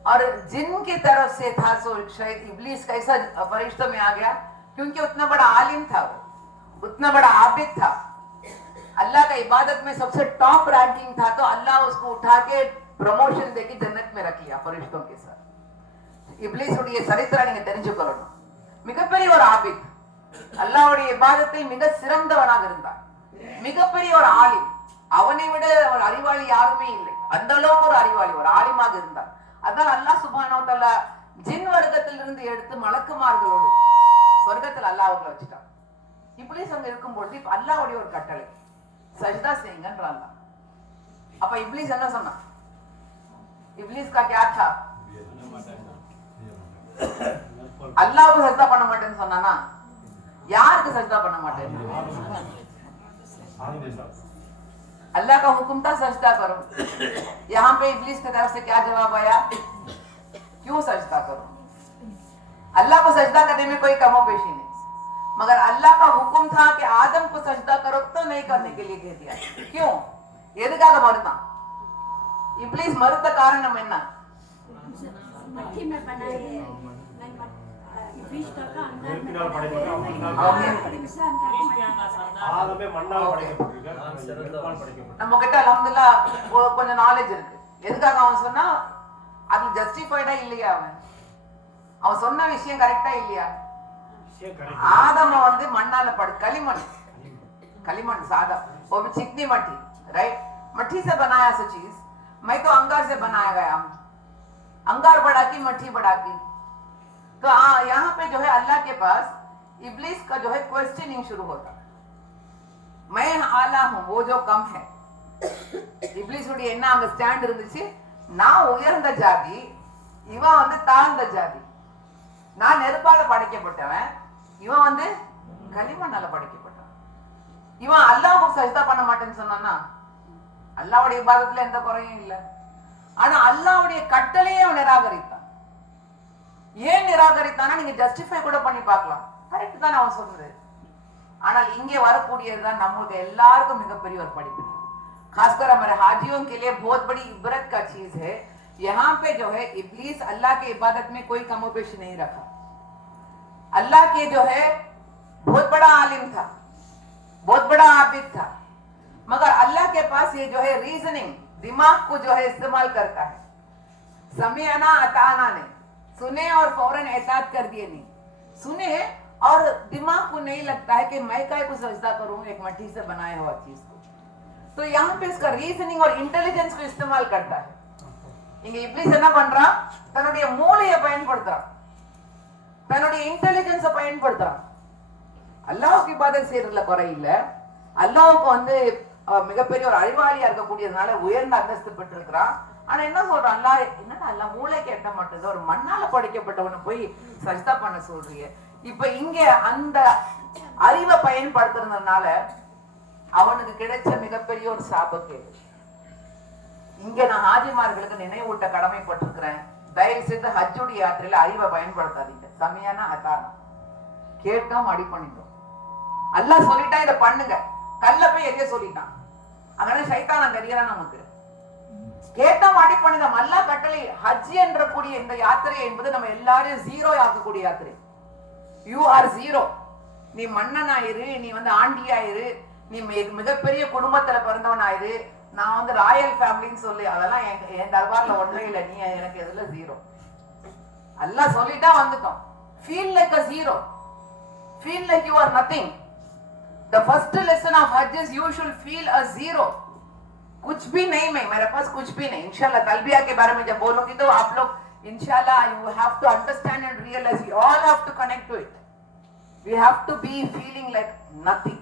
और जिन की तरफ से था। सो शायद इब्लिस कैसा फरिश्तों में आ गया? क्योंकि उतना बड़ा आलिम था, वो उतना बड़ा आबिद था, अल्लाह का इबादत में सबसे टॉप रैंकिंग था, तो अल्लाह उसको उठा के प्रमोशन देके जन्नत में रख लिया फरिश्तों के साथ। இப்லீஸ் உடைய சரித்திரம் நீங்க தெரிஞ்சுக்கணும்। மிகப்பெரிய ஒரு ஆபித், அல்லாஹ்வுடைய இபாதத்தில் மிக சிறந்தவனாக இருந்தான், மிகப்பெரிய ஒரு ஆலிம், அவனை விட ஒரு அறிவாளி யாருமே இல்லை, அந்த அளவுக்கு ஒரு அறிவாளி, ஒரு ஆலிமாக இருந்தான்। அதனால அல்லாஹ் சுப்ஹானஹு வ தஆலா ஜின் வர்க்கத்திலிருந்து எடுத்து மலக்குமார்களோடு சொர்க்கத்தில் அல்லாஹ் அவங்களை வச்சுட்டான்। இப்லீஸ் அங்க இருக்கும்போது இப்ப அல்லாஹ்வுடைய ஒரு கட்டளை, சஜ்தா செய்யுங்கன்றான்। அப்ப இப்லீஸ் என்ன சொன்னான்? இப்லீஸ் का क्या था? அல்லாஹ்வுக்கு சஜ்தா பண்ண மாட்டேன்னு சொன்னானா? யாருக்கு सजदा பண்ண மாட்டேன்னு? अल्लाह का हुक्म था सजदा करो। यहाँ पे इब्लिस की तरफ से क्या जवाब आया? क्यों सजदा करो? अल्लाह को सजदा करने में कोई कमोपेशी नहीं, मगर अल्लाह का हुक्म था कि आदम को सजदा करो, तो नहीं करने के लिए कह दिया। क्यों? எதுக்காக மறுத்தான் இப்லிஸ்? மறுத்த காரணம் என்ன? நம்ம கிட்ட அல்ஹம்துலில்லாஹ் கொஞ்சம் நாலேஜ் இருக்கு। எதுக்காக அவன் சொன்னா அது ஜஸ்டிஃபைடா இல்லையா? அவன் சொன்ன விஷயம் கரெக்டா இல்லையா? आदम வந்து மண்ணால களிமண், களிமண் सादा, वो भी चिकनी मट्टी, राइट? मट्टी से बनाया सो चीज, मैं तो अंगार से बनाया गया हूं, अंगार बढ़ा की मट्टी बढ़ा की। तो यहाँ पे जो है अल्लाह के पास इब्लिस का जो है क्वेश्चनिंग शुरू होता है, मैं आला हूं, वो जो कम है। இப்லிஸ் உடைய என்ன அங்க ஸ்டாண்ட் இருந்துச்சு? நான் உயர்ந்த ஜாதி, இவன் வந்து தாழ்ந்த ஜாதி, நான் நெருப்பால படைக்கப்பட்டவன், இவன் வந்து களிமண்ணால படைக்கப்பட்டவன்। இவன் அல்லாஹ்வுக்கு சஜ்தா பண்ண மாட்டேன்னு சொன்னானா, அல்லாஹ்வுடைய இபாதத்துல எந்த குறையும் இல்லை, ஆனா அல்லாஹ்வுடைய கட்டளையே அவன் நிராகரித்தான்। ஏன் நிராகரித்தானா நீங்க ஜஸ்டிஃபை கூட பண்ணி பார்க்கலாம், கரெக்ட் தான் அவன் சொன்னது। ஆனால் இங்கே வரக்கூடியதுதான் நம்மளுக்கு எல்லாருக்கும் மிகப்பெரிய ஒரு படிப்பு, खासकर हमारे हाजियों के लिए बहुत बड़ी इबरत का चीज है। यहाँ पे जो है इब्लीस अल्लाह के इबादत में कोई कमोपेश नहीं रखा। अल्लाह के जो है बहुत बड़ा आलिम था, बहुत बड़ा आबिद था, मगर अल्लाह के पास ये जो है रीजनिंग, दिमाग को जो है इस्तेमाल करता है। समिअना अताना ने सुने और फौरन एताद कर दिए नहीं, सुने और दिमाग को नहीं लगता है कि मैं काय को सजदा करूं एक मट्टी से बनाया हुआ चीज को। तो यहाँ पे इसका रीजनिंग और इंटेलिजेंस को इस्तेमाल करता है। இங்க இப்லிஸ் என்ன பண்றான்? தன்னுடைய மூளையை பயன்படுத்துறான், தன்னுடைய இன்டெலிஜென்ஸை பயன்படுத்துறான்। அல்லாஹ்வுக்கு இபாதத் செய்யறதுல குறை இல்ல, அல்லாஹ்வுக்கு வந்து அவ மிகப்பெரிய ஒரு அறிவாளியா இருக்கக்கூடியதுனால உயர்ந்த அந்தஸ்து பெற்றிருக்கிறான். ஆனா என்ன சொல்றான், அல்லாஹ் என்னடா எல்லாம் மூளை கேட்ட மட்டும் ஒரு மண்ணால படைக்கப்பட்டவனை போய் சஜ்தா பண்ண சொல்றீங்க. இப்ப இங்க அந்த அறிவை பயன்படுத்துறதுனால அவனுக்கு கிடைச்ச மிகப்பெரிய ஒரு சாபக்கேடு. இங்க நான் ஹாஜிமார்களுக்கு நினைவூட்ட கடமைப்பட்டிருக்கிறேன். தயவு செய்து ஹஜ்ஜுடைய யாத்திரையில அறிவை பயன்படுத்தாதீங்க. சமையான அதானம் கேட்டோம் அடி பண்ணிட்டோம். அல்லாஹ் சொல்லிட்டா இதை பண்ணுங்க, கல்ல போய் எரிய சொல்லிட்டான். அதனால சைத்தான தெரியலாம் நமக்கு. கேட்டோம் அடி பண்ணுங்க. அல்லாஹ் கட்டளை. ஹஜ் என்ற கூடிய இந்த யாத்திரை என்பது நம்ம எல்லாரையும் ஜீரோ ஆக்கக்கூடிய யாத்திரை. You are zero. நீ மன்னன் ஆயிரு, நீ ஆண்டி ஆயிரு, நீ மிகப்பெரிய குடும்பத்துல பிறந்தவன் ஆயிரு, நான் ராயல் ஃபேமிலின்னு சொல்லி அதெல்லாம் என் தர்பார்ல ஒன்றே இல்லை. நீ எனக்கு எதுல ஜீரோ. அல்லாஹ் சொல்லிட்டா வந்துட்டோம். Feel like a zero. Feel like you are nothing. The first lesson of Hajj is you should feel a zero. कुछ भी नहीं, मैं मेरे पास कुछ भी नहीं. इंशाल्लाह तलबिया के बारे में जब बोलूंगी तो आप लोग इंशाल्लाह you have to understand and realize we all have to connect to it. We have to be feeling like nothing.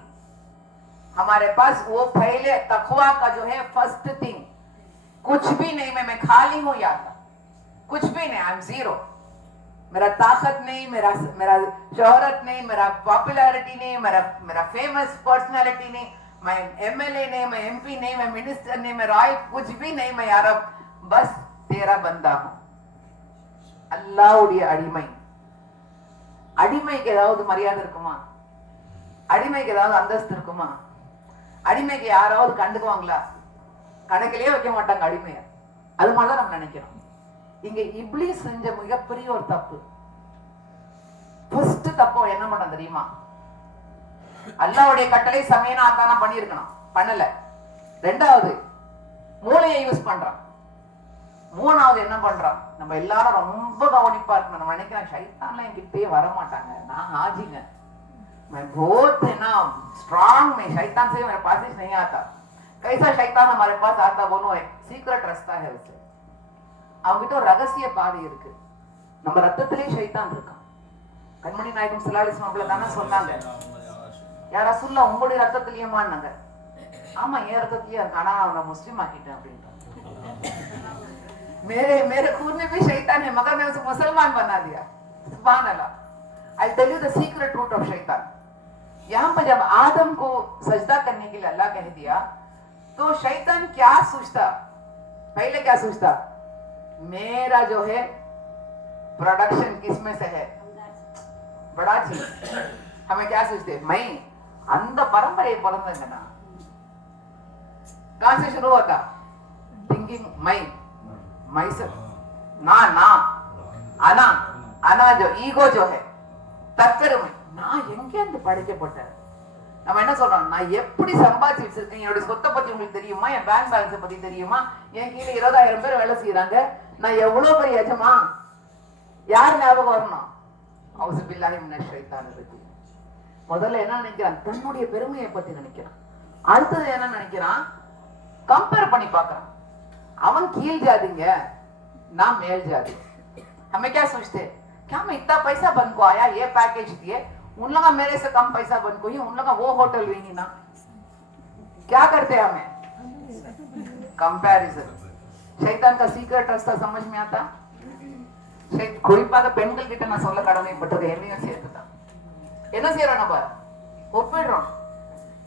हमारे पास वो पहले तकवा का जो है फर्स्ट थिंग, कुछ भी नहीं, मैं खाली हूं यार, कुछ भी नहीं, आई एम जीरो. मेरा ताकत नहीं, मेरा शोहरत नहीं, मेरा पॉपुलैरिटी नहीं, मेरा फेमस पर्सनालिटी नहीं, मैं एमएलए नहीं, मैं एमपी नहीं, मैं मिनिस्टर नहीं, मैं रॉयल, कुछ भी नहीं. मैं यार बस तेरा बंदा हूं. அல்லாஹ்வுடைய அடிமை. அடிமைக்கு ஏதாவது மரியாதை இருக்குமா? அடிமைக்கு ஏதாவது அந்தஸ்து இருக்குமா? அடிமைக்கு யாராவது கண்டுக்குவாங்களா? கணக்கிலேயே வைக்க மாட்டாங்க அடிமைய. அது மாதிரிதான் நம்ம நினைக்கிறோம். இங்க இப்லீஸ் செஞ்ச மிகப்பெரிய ஒரு தப்பு. ஃபர்ஸ்ட் தப்பு என்ன பண்ண தெரியுமா? அல்லாஹ்வுடைய கட்டளை சமயனா அதானம் பண்ணியிருக்கணும், பண்ணல. ரெண்டாவது மூளையை யூஸ் பண்றான். மூணாவது என்ன பண்றான், நம்ம எல்லாரும் ரொம்ப கவனிப்பா இருக்கணும். நம்ம நினைக்கிறேன் ஷைத்தான்லாம் என்கிட்டயே வர மாட்டாங்க, நான் ஹாஜிங்க, मैं बहुत है ना स्ट्रांग, में शैतान से मेरे पास नहीं आता. कैसा शैतान हमारे पास आता बोलो, एक सीक्रेट रास्ता है उसे. அவங்கிட்ட ஒரு ரகசிய பாதை இருக்கு. நம்ம ரத்தத்திலே ஷைத்தான் இருக்கான். கண்மணி நாயகம் ஸல்லல்லாஹு அலைஹி வஸல்லம் தானே சொன்னாங்க, யா ரசூலுல்லாஹ் உங்களுடைய ரத்தத்திலேயேமான்னாங்க. ஆமா என் ரத்தத்திலேயே இருக்கு, ஆனா நான் முஸ்லிம் ஆக்கிட்டேன் அப்படின்றாங்க. मेरे खून में भी शैतान है मगर मैं उसे मुसलमान बना दिया. सुभान अल्लाह. I'll tell you the secret root of शैतान. यहाँ पर जब आदम को सजदा करने के लिए अल्लाह कह दिया तो शैतान क्या सोचता, पहले क्या सोचता, मेरा जो है प्रोडक्शन किसमें से है, बड़ा चीज. हमें क्या सोचते, मैं अंध परंपरा பிறந்தங்க. ना कहां से शुरू होता, थिंकिंग मैं myself, ना आना आना जो ईगो जो है, தற்பெருமை. நான் எங்க இருந்து படைக்கப்பட்டேன். நம்ம என்ன சொல்றோம், நான் எப்படி சம்பாதிச்சு வச்சிருக்கேன், என்னோட சொத்தை பத்தி உங்களுக்கு தெரியுமா, என் பேங்க் பேலன்ஸ் பத்தி தெரியுமா, என் கீழே 20,000 பேர் வேலை செய்யறாங்க, நான் எவ்வளவு பெரிய எஜமா, யார் ஞாபகம் வரணும், அவுஸு பில்லாஹி மினஷ் ஷைத்தானிர் ரஜீம். முதல்ல என்ன நினைக்கிறான், தன்னுடைய பெருமையை பத்தி நினைக்கிறான். அடுத்தது என்ன நினைக்கிறான், கம்பேர் பண்ணி பாக்குறான். அவன் கீழ் जादिंग ना मेल जादी. हमें क्या सोचते, क्या मैं इतना पैसा बन को आया, ये पैकेज दिए, उन लोग मेरे से कम पैसा बन को ही उन लोग वो होटल लेंगी ना. क्या करते हैं हमें, कंपैरिजन. शैतान का सीक्रेट रास्ता समझ में आता. குறிப்பாக பெண்கள் கிட்ட நான் சொல்ல கடமைப்பட்டது என்னையும் சேர்த்துதான். என்ன செய்யறோம், நம்ம ஒப்பிடுறோம்.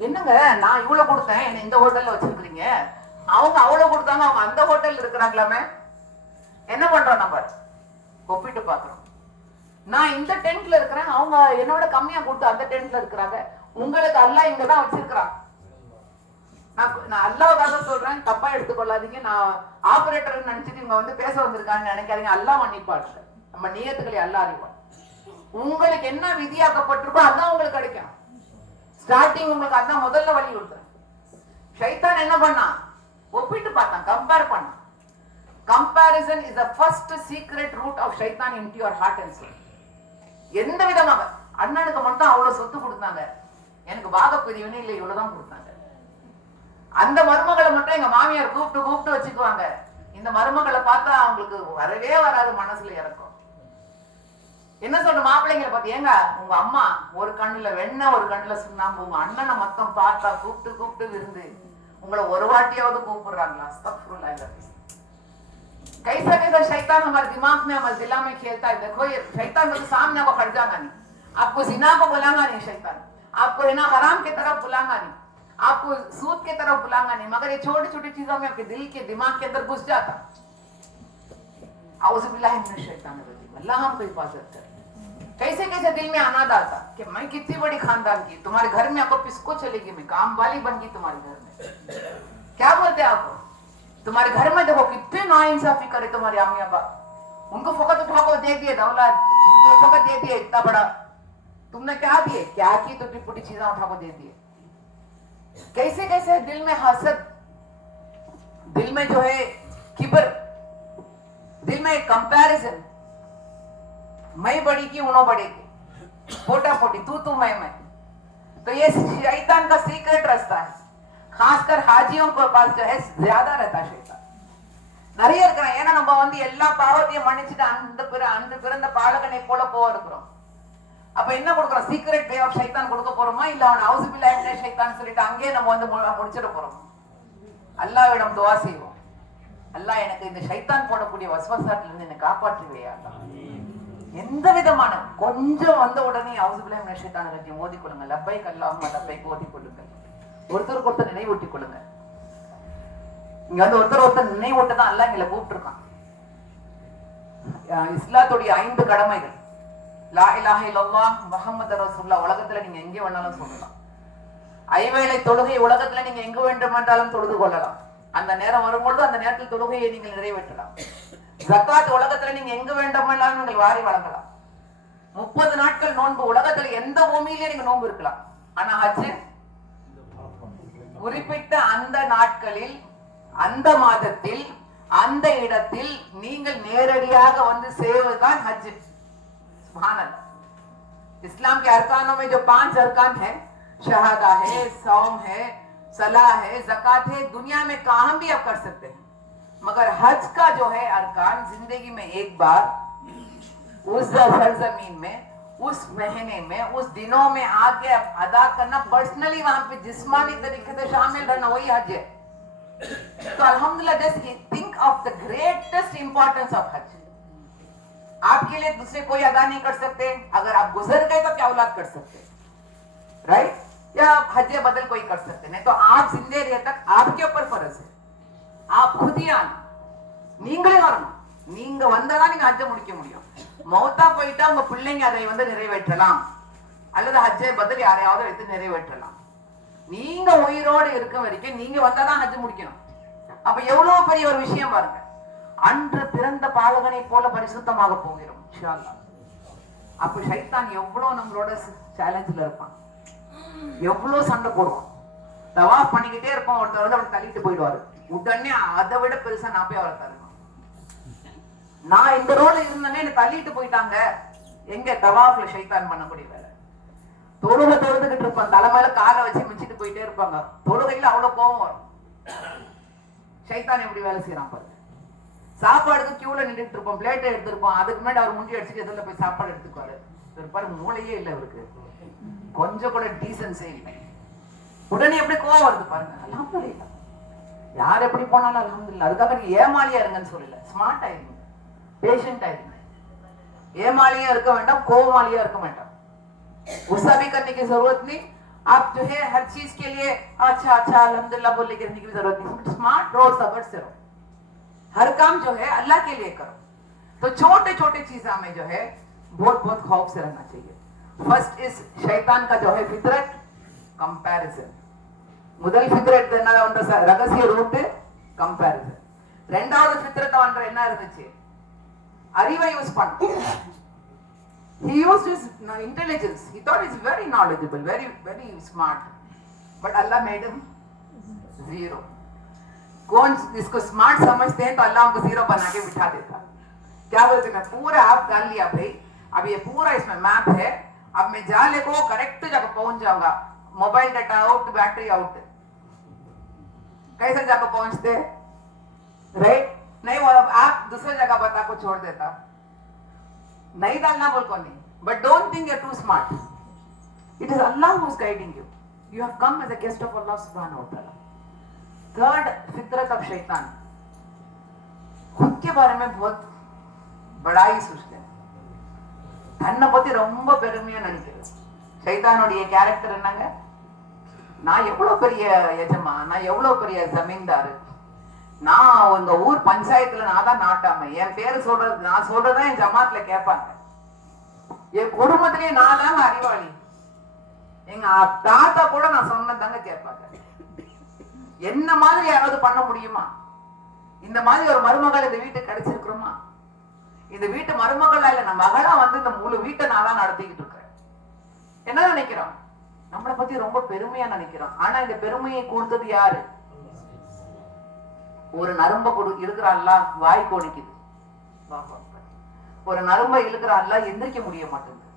என்னங்க நான் இவ்வளவு கொடுத்தேன், என்ன இந்த ஹோட்டல்ல வச்சிருக்கீங்க, அவங்க அவ்வளவு கொடுத்தாங்க, அவங்க அந்த ஹோட்டல் இருக்கிறாங்களாமே. என்ன பண்றோம், நம்ம ஒப்பிட்டு பாக்குறோம். நான் இந்த டென்ட்ல இருக்கிறேன், அவங்க என்னோட கம்மியா கொடுத்து அந்த டென்ட்ல இருக்கிறாங்க, உங்களுக்கு அல்லாஹ் இங்கதான் வச்சிருக்கிறான். நான் அல்லாஹ்வுக்காக சொல்றேன், தப்பா எடுத்துக்கொள்ளாதீங்க. நான் ஆபரேட்டர் நினைச்சிட்டு இவங்க பேச வந்திருக்காங்கன்னு நினைக்காதீங்க. அல்லாஹ் மன்னிப்பாடு, நம்ம நியத்துக்களை அல்லாஹ் அறிவான். உங்களுக்கு என்ன விதியாக்கப்பட்டிருக்கோ அதான் உங்களுக்கு கிடைக்கும். ஸ்டார்டிங் உங்களுக்கு அதான் முதல்ல வழி கொடுத்தேன். ஷைத்தான் என்ன பண்ணான், ஒப்பிட்டு பார்த்தான், கம்பேர் பண்ணான். Comparison is the first secret root of ஷைத்தான் into your heart and soul. எந்த விதமாக அண்ணனுக்கு மட்டும் அவ்வளவு சொத்து கொடுத்தாங்க, எனக்கு பாகப்பிரிவினை இல்லை, இவ்வளவுதான் கொடுத்தாங்க. அந்த மருமகளை மட்டும் எங்க மாமியார் கூப்பிட்டு வச்சுக்குவாங்க. இந்த மருமகளை பார்த்தா அவங்களுக்கு வரவே வராது, மனசுல இறக்கும். என்ன சொல்ற மாப்பிள்ளைங்களை பார்த்து, ஏங்க உங்க அம்மா ஒரு கண்ணுல வெண்ணெய் ஒரு கண்ணுல சுண்ணாம்பு, உங்க அண்ணனை மொத்தம் பார்த்தா கூப்பிட்டு விருந்து, உங்களை ஒரு வாட்டியாவது கூப்பிடுறாங்களா? அஸ்தக்ஃபிருல்லாஹ் அல்-அज़ीम। कैसा कैसा शैतान हमारे दिमाग में, हमारे दिला में खेलता है। देखो ये शैतान तो सामने आपको खड़ जाएगा नहीं, आपको जिना को बुलाएगा नहीं शैतान, आपको है ना हराम की तरफ बुलाएगा नहीं, आपको सूद की तरफ बुलाएगा नहीं, मगर ये छोटी छोटी चीजों में आपके दिल के दिमाग के अंदर घुस जाता। औज़ु बिल्लाहि मिनश शैतानिर रजीम। अल्लाह हमको हिफाजत करे। कैसे कैसे दिल में आना डालता कि मैं कितनी बड़ी खानदान की, तुम्हारे घर में आपको किसको चलेगी, मैं काम वाली बन गई तुम्हारे घर में। क्या बोलते हैं आपको? तुम्हारे घर में देखो कितने नाइंसाफी करे तुम्हारे अम्मी अब्बा, उनको फकत उठा को दे दिए दौलत, उनको फकत दे दिए इतना बड़ा, तुमने क्या दिए, क्या की तो टुटी चीजें उठा को दे दिए। कैसे कैसे दिल में हसद, दिल में जो है किबर, दिल में कंपैरिजन, मैं बड़ी की उन्हों बड़े की, फोटा फोटी, तू मैं। तो ये शैतान का सीक्रेट रास्ता है। खासकर हाजियों के पास जो है ज्यादा रहता शैतान நிறைய இருக்கிறான்। ஏன்னா நம்ம வந்து எல்லா பாவத்தையும் மன்னிச்சுட்டு அந்த பிறந்த பாலகனை போல போக இருக்கிறோம்। அப்ப என்ன கொடுக்குறோம்? சீக்ரெட் வே ஆஃப் ஷைத்தான் கொடுக்க போறோமா, இல்ல அவன் அவுஸு பில்லாஹி மினஷ் ஷைத்தான் சொல்லிட்டு அங்கேயே நம்ம வந்து முடிச்சிட போறோம்? அல்லாஹ்விடம் துஆ செய்வோம், அல்லாஹ் எனக்கு இந்த ஷைத்தான் போடக்கூடிய வஸ்வசாட்டில இருந்து என்னை காப்பாற்றுவியா அல்லாஹ்। எந்த விதமான கொஞ்சம் வந்த உடனே அவுஸு பில்லாஹி மினஷ் ஷைத்தானிர் ரஜீம் ஓதிக்கொள்ளுங்க, லப்பைக் அல்லாஹும்ம லப்பைக் ஓதிக்கொள்ளுங்க, ஒருத்தருக்கு ஒருத்தர் நினைவூட்டிக் கொள்ளுங்க। இங்க வந்து ஒருத்தர் நினைவூட்ட தான் அல்லாஹ் எங்களை கூப்பிட்டுருக்கான்। இஸ்லாத்துடைய 5 கடமைகள், லா இலாஹ இல்லல்லாஹ் முஹம்மது ரசூலுல்லாஹ் உலகத்துல நீங்க எங்க வேணாலும் சொல்லலாம், ஐவேளை தொழுகை உலகத்துல நீங்க எங்க வேண்டுமென்றாலும் தொழுது கொள்ளலாம், அந்த நேரம் வரும்பொழுது அந்த நேரத்தில் தொழுகையை நீங்கள் நிறைவேற்றலாம், ஜக்காத் உலகத்துல நீங்க எங்க வேண்டுமென்றாலும் நீங்கள் வாரி வழங்கலாம், 30 நாட்கள் நோன்பு உலகத்துல எந்த பூமியிலே நீங்க நோன்பு இருக்கலாம், ஆனா ஹஜ் குறிப்பிட்ட அந்த நாட்களில் அந்த மாதத்தில் அந்த இடத்தில் நீங்கள் நேரடியாக வந்து சேவதுதான் ஹஜ்। सुभान अल्लाह। इस्लाम के अरकानों में जो 5 अरकान है, शहादा है, सौम है, सलाह है, ज़कात है, दुनिया में कहां भी आप कर सकते हैं, मगर हज का जो है अरकान जिंदगी में एक बार उस सरजमीन में, उस महीने में, उस दिनों में आके अदा करना, पर्सनली वहां पे जिस्मानी तरीके से शामिल रहना, वही हज है। तो अल्हम्दुलिल्लाह, just think of the greatest importance of हज। आपके लिए दूसरे कोई अदा नहीं कर सकते, अगर आप गुजर गए तो क्या औलाद कर सकते, राइट? या हज बदल कोई कर सकते, नहीं तो आप जिंदे रहे तक आपके ऊपर फर्ज है, आप खुद ही आना, நீங்களே வரணும், நீங்க வந்தாதான் நீங்க ஹஜ்ஜை முடிக்க முடியும்। மௌத்தா போயிட்டா உங்க பிள்ளைங்க அதை வந்து நிறைவேற்றலாம், அல்லது ஹஜ்ஜை பதில் யாரையாவது எடுத்து நிறைவேற்றலாம்। நீங்க உயிரோடு இருக்க வரைக்கும் நீங்க வந்தாதான் ஹஜ் முடிக்கணும்। அப்ப எவ்வளவு பெரிய ஒரு விஷயம் பாருங்க। அன்று பிறந்த பாலகனை போல பரிசுத்தமாக போகிறோம் இன்ஷா அல்லாஹ்। அப்ப ஷைத்தான் எவ்வளவு நம்மளோட சேலஞ்சில் இருப்பான், எவ்வளவு சண்டை போடுவான், தவாஃப் பண்ணிக்கிட்டே இருப்பான், ஒருத்தர் வந்து அப்படி தள்ளிட்டு போயிடுவாரு, உடனே அதை விட பெருசா நான் போய் அவரை தருவேன், நான் இந்த ரோல இருந்தேனே என்ன தள்ளிட்டு போயிட்டாங்க। எங்க தவாஃப்ல ஷைத்தான் பண்ணக்கூடிய வேலை, தொழுதுகிட்டு இருப்பான், தலைமையில காலை வச்சு மிச்சிட்டு போயிட்டே இருப்பாங்க, தொழுகையில அவ்வளவு கோபம் வரும்। ஷைத்தான் எப்படி வேலை செய்யறான் பாருங்க। சாப்பாடுக்கு கியூல நின்றுட்டு இருப்போம், பிளேட்டை எடுத்திருப்போம், அதுக்கு முன்னாடி அவர் முண்டி அடிச்சுட்டு எதிரில் போய் சாப்பாடு எடுத்துக்குவாரு, இருப்பாரு, மூளையே இல்லை அவருக்கு, கொஞ்சம் கூட டீசன்ஸே இல்லை, உடனே எப்படி கோவம் வருது பாருங்க। அல்ஹம்துலில்லாஹ், யார் எப்படி போனாலும் அல்ஹம்துலில்லாஹ்। அதுக்காக நீங்க ஏமாளியா இருங்கன்னு சொல்லல, ஸ்மார்ட் ஆயிருங்க, பேஷண்ட் ஆயிருங்க, ஏமாளியா இருக்க வேண்டாம், கோமாளியா இருக்க வேண்டாம்। गुस्सा भी करने की जरूरत नहीं, आप जो है हर चीज के लिए अच्छा अल्हम्दुलिल्लाह बोलने की जरूरत नहीं, स्मार्ट रहो, सब्र से रहो, हर काम जो है अल्लाह के लिए करो। तो छोटे छोटे चीजों में जो है बहुत बहुत खौफ से रहना चाहिए। फर्स्ट इज शैतान का जो है फितरत कंपैरिजन, முதல் ஃபித்ரத் என்னன்ற ரகசிய ரூட் கம்பேரிசன்। இரண்டாவது ஃபித்ரத் அவன்ற என்ன இருந்துச்சு, அறிவை யூஸ் பண்ண, he used his intelligence, he thought he's very knowledgeable, very smart, but Allah made him zero। कौन इसको स्मार्ट समझते हैं तो अल्लाह हमको जीरो बना के बिठा देता। क्या बोलते मैं पूरा ऐप डाल लिया भाई, अब ये पूरा इसमें मैप है, अब मैं जाले को करेक्ट जगह पहुंच जाऊंगा, mobile data out, battery out, कैसे जगह पहुंचते राइट? नहीं, वो आप दूसरे जगह बता को छोड़ देता, नहीं डालना बोल को नहीं, but don't think you are too smart, it is Allah who is guiding you, you have come as a guest of Allah सुब्हानहू व तआला। थर्ड फितरत ऑफ शैतान, खुद के बारे में बहुत बड़ाई सोचते हैं. தன்னை பத்தி ரொம்ப பெருமையா நினைக்கிறது. சைத்தானுடைய கேரக்டர் என்னங்க? நான் எவ்வளவு பெரிய எஜமா, நான் எவ்வளவு பெரிய ஜமீன்தாரு, நான் உங்க ஊர் பஞ்சாயத்துல நான் தான் நாட்டாம, என் பேரு சொல்றது, நான் சொல்றதான் என் ஜமாத்ல கேட்பாங்க, என் குடும்பத்திலேயே நான் தாங்க அறிவாளி, எங்க தாத்தா கூட நான் சொன்னதாங்க கேட்பாங்க. என்ன மாதிரி யாராவது பண்ண முடியுமா? இந்த மாதிரி ஒரு மருமகள் இந்த வீட்டுக்கு கிடைச்சிருக்கிறோமா? இந்த வீட்டு மருமகள் இல்ல, நான் மகளா வந்து இந்த முழு வீட்டை நான் தான் நடத்திக்கிட்டு இருக்கிறேன். என்ன நினைக்கிறோம்? நம்மளை பத்தி ரொம்ப பெருமையா நினைக்கிறோம். ஆனா இந்த பெருமையை கொடுத்தது யாரு? ஒரு நரம்ப இழுக்கிறாள்ல, வாய் கோணிக்குது. ஒரு நரம்ப இழுக்கிறாள்ல, எந்திரிக்க முடிய மாட்டேங்குது.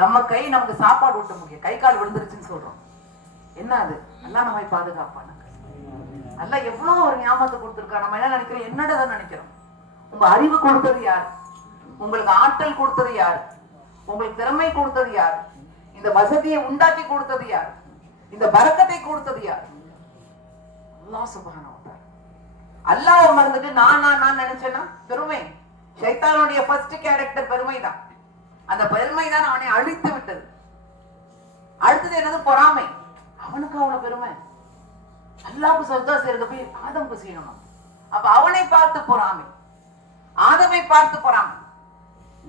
நம்ம கை நமக்கு சாப்பாடு ஊட்ட முடியும், கை கால் விழுந்துருச்சுன்னு சொல்றோம். என்ன அது? எல்லாம் நம்மை பாதுகாப்பான அல்ல. எவ்வளவு ஒரு ஞாபகத்தை கொடுத்திருக்கா. நம்ம என்ன நினைக்கிறோம்? என்னடா நினைக்கிறோம்? உங்க அறிவு கொடுத்தது யார்? உங்களுக்கு ஆற்றல் கொடுத்தது யார்? உங்களுக்கு திறமை கொடுத்தது யார்? இந்த வசதியை உண்டாக்கி கொடுத்தது யார்? இந்த பரக்கத்தை கொடுத்தது யார்? அல்லாஹ் சுப்ஹானஹு வ தஆலா. அல்லாஹ்வை மறந்துட்டு நான் நினைச்சேன்னா பெருமை. ஷைத்தானுடைய ஃபர்ஸ்ட் கேரக்டர் பெருமை தான். அந்த பெருமை தான் அவனை அழித்து விட்டது. அடுத்தது என்னது? பொறாமை. அவனுக்கு அவ்வளவு பெருமை. அல்லாஹ்வுக்கு சஜ்தா செய்யறது போய் ஆதம்க்கு செய்யணும். அப்ப அவனை பார்த்து பொறாமை, ஆதமை பார்த்து பொறாமை.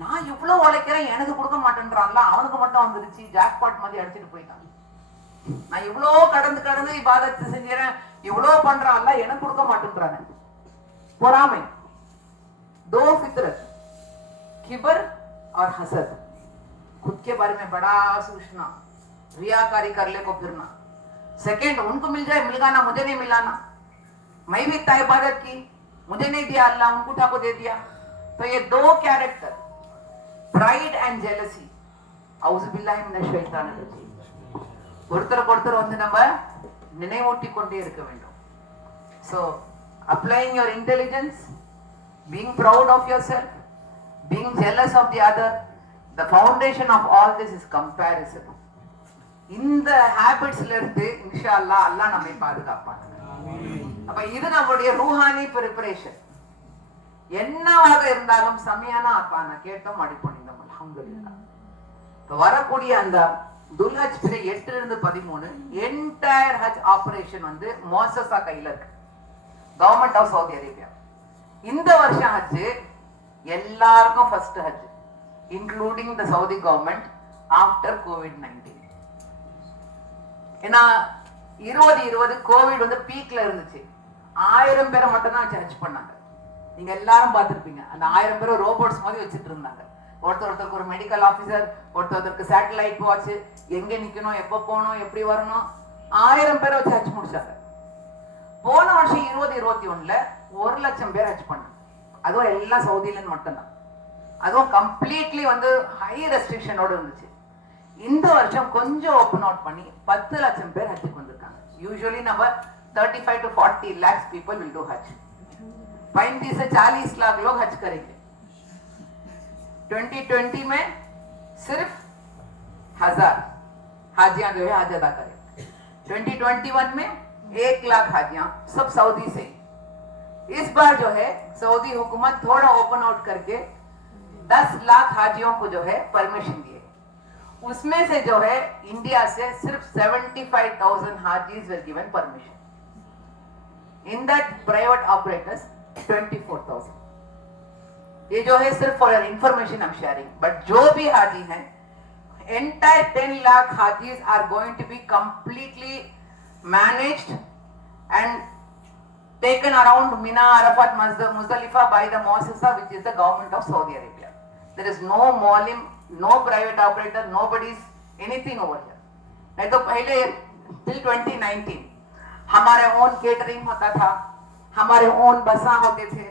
நான் எவ்வளவு உழைக்கிறேன், எனக்கு கொடுக்க மாட்டேன்றான்ல, அவனுக்கு மட்டும் வந்துருச்சு, ஜாக்பாட் மாதிரி அடிச்சுட்டு போயிட்டான். நான் இவ்வளவு கடந்து இபாதத்து செஞ்சேன், இவ்வளவு பண்றான்ல, எனக்கு கொடுக்க மாட்டேன்றானே. பொறாமை. दो फितरत, किबर और हसद. खुद के बारे में बड़ा सोचना, रियाकारी करले को फिरना. सेकंड, उनको मिल जाए मिलगाना, मुझे नहीं मिलाना. मैं भी इतना इबादत की, मुझे नहीं दिया अल्लाह, उनको उठा को दे दिया. तो ये दो कैरेक्टर, प्राइड एंड जेलसी. औज़ु बिल्लाहि मिनश शैतानिर रजीम. ஒருத்தருக்கு வந்து நம்ம நினைவூட்டி கொண்டே இருக்க வேண்டும். So applying your intelligence, being proud of yourself, being jealous of the other, the foundation of all this is comparison. இந்த ஹாபிட்ஸ்ல இருந்து இன்ஷா அல்லாஹ் அல்லாஹ் நம்மை பாதுகாப்பான். அப்ப இது நம்மளுடைய ரூஹானி ப்ரிபரேஷன். என்னவாக இருந்தாலும் சமையான ஆப்பான கேட்டோம் அடிப்பணிந்தோம். அல்ஹம்துலில்லாஹ். இப்ப வரக்கூடிய அந்த துல்ஹஜ் பிறை 8 இருந்து 13 என்டையர் ஹஜ் ஆபரேஷன் வந்து மோசஸா கையில இருக்கு, கவர்மெண்ட் ஆஃப் சவுதி அரேபியா. இந்த வருஷம் ஹஜ் எல்லாருக்கும் first Hajj, including the Saudi government after COVID-19. ஏன்னா 2020 கோவிட் வந்து பீக்ல இருந்துச்சு. 1000 பேரை மட்டும் தான் ஹஜ் பண்ணாங்க. நீங்க எல்லாரும் பார்த்திருப்பீங்க. அந்த 1000 பேரை ரோபோட்ஸ் மாதிரி வச்சுட்டு இருந்தாங்க. ஒருத்தருக்கு ஒரு மெடிக்கல் ஆபீசர், ஒருத்தருக்கு சேட்டலைட் வாட்ச், எங்க நிக்கணும், எப்ப போகணும், எப்படி வரணும், 1000 பேரை வச்சு ஹஜ் முடிச்சாங்க. போன வருஷம் 2021ல 1,00,000 பேர் ஹஜ் பண்ணாங்க. அதுவும் எல்லாம் சவுதியில மட்டும்தான். அதுவும் கம்ப்ளீட்லி வந்து ஹை ரெஸ்ட்ரிக்ஷனோட இருந்துச்சு. இந்த வருஷம் கொஞ்சம் ஓபன் அவுட் பண்ணி 10,00,000 பேர் ஹஜ்ஜுக்கு வந்திருக்காங்க. யூசுவலி நம்ம 35 to 40 lakhs people will do hajj. 35 से 40 लाख लोग हज करेंगे. 2020 में सिर्फ 1000 हाजियां जो है हज अदा करेंगे. 2021 में 1 लाख हाजियां सब सऊदी से. इस बार जो है सऊदी हुकूमत थोड़ा ओपन आउट करके 10 लाख हाजियों को जो है परमिशन दिए. उसमें से जो है इंडिया से सिर्फ 75,000 हाजीज were given permission. In that private operators 24,000. ये जो है सिर्फ for information I am sharing. But जो भी हाजी हैं, entire 10 lakh hajis are going to be completely managed and taken around Mina, Arafat, Muzdalifa by the Muassasa, which is the government of Saudi Arabia. There is no maulim, no private operator, nobody's anything over here. नहीं तो पहले till 2019 हमारे own catering होता था, हमारे own बसा होते थे,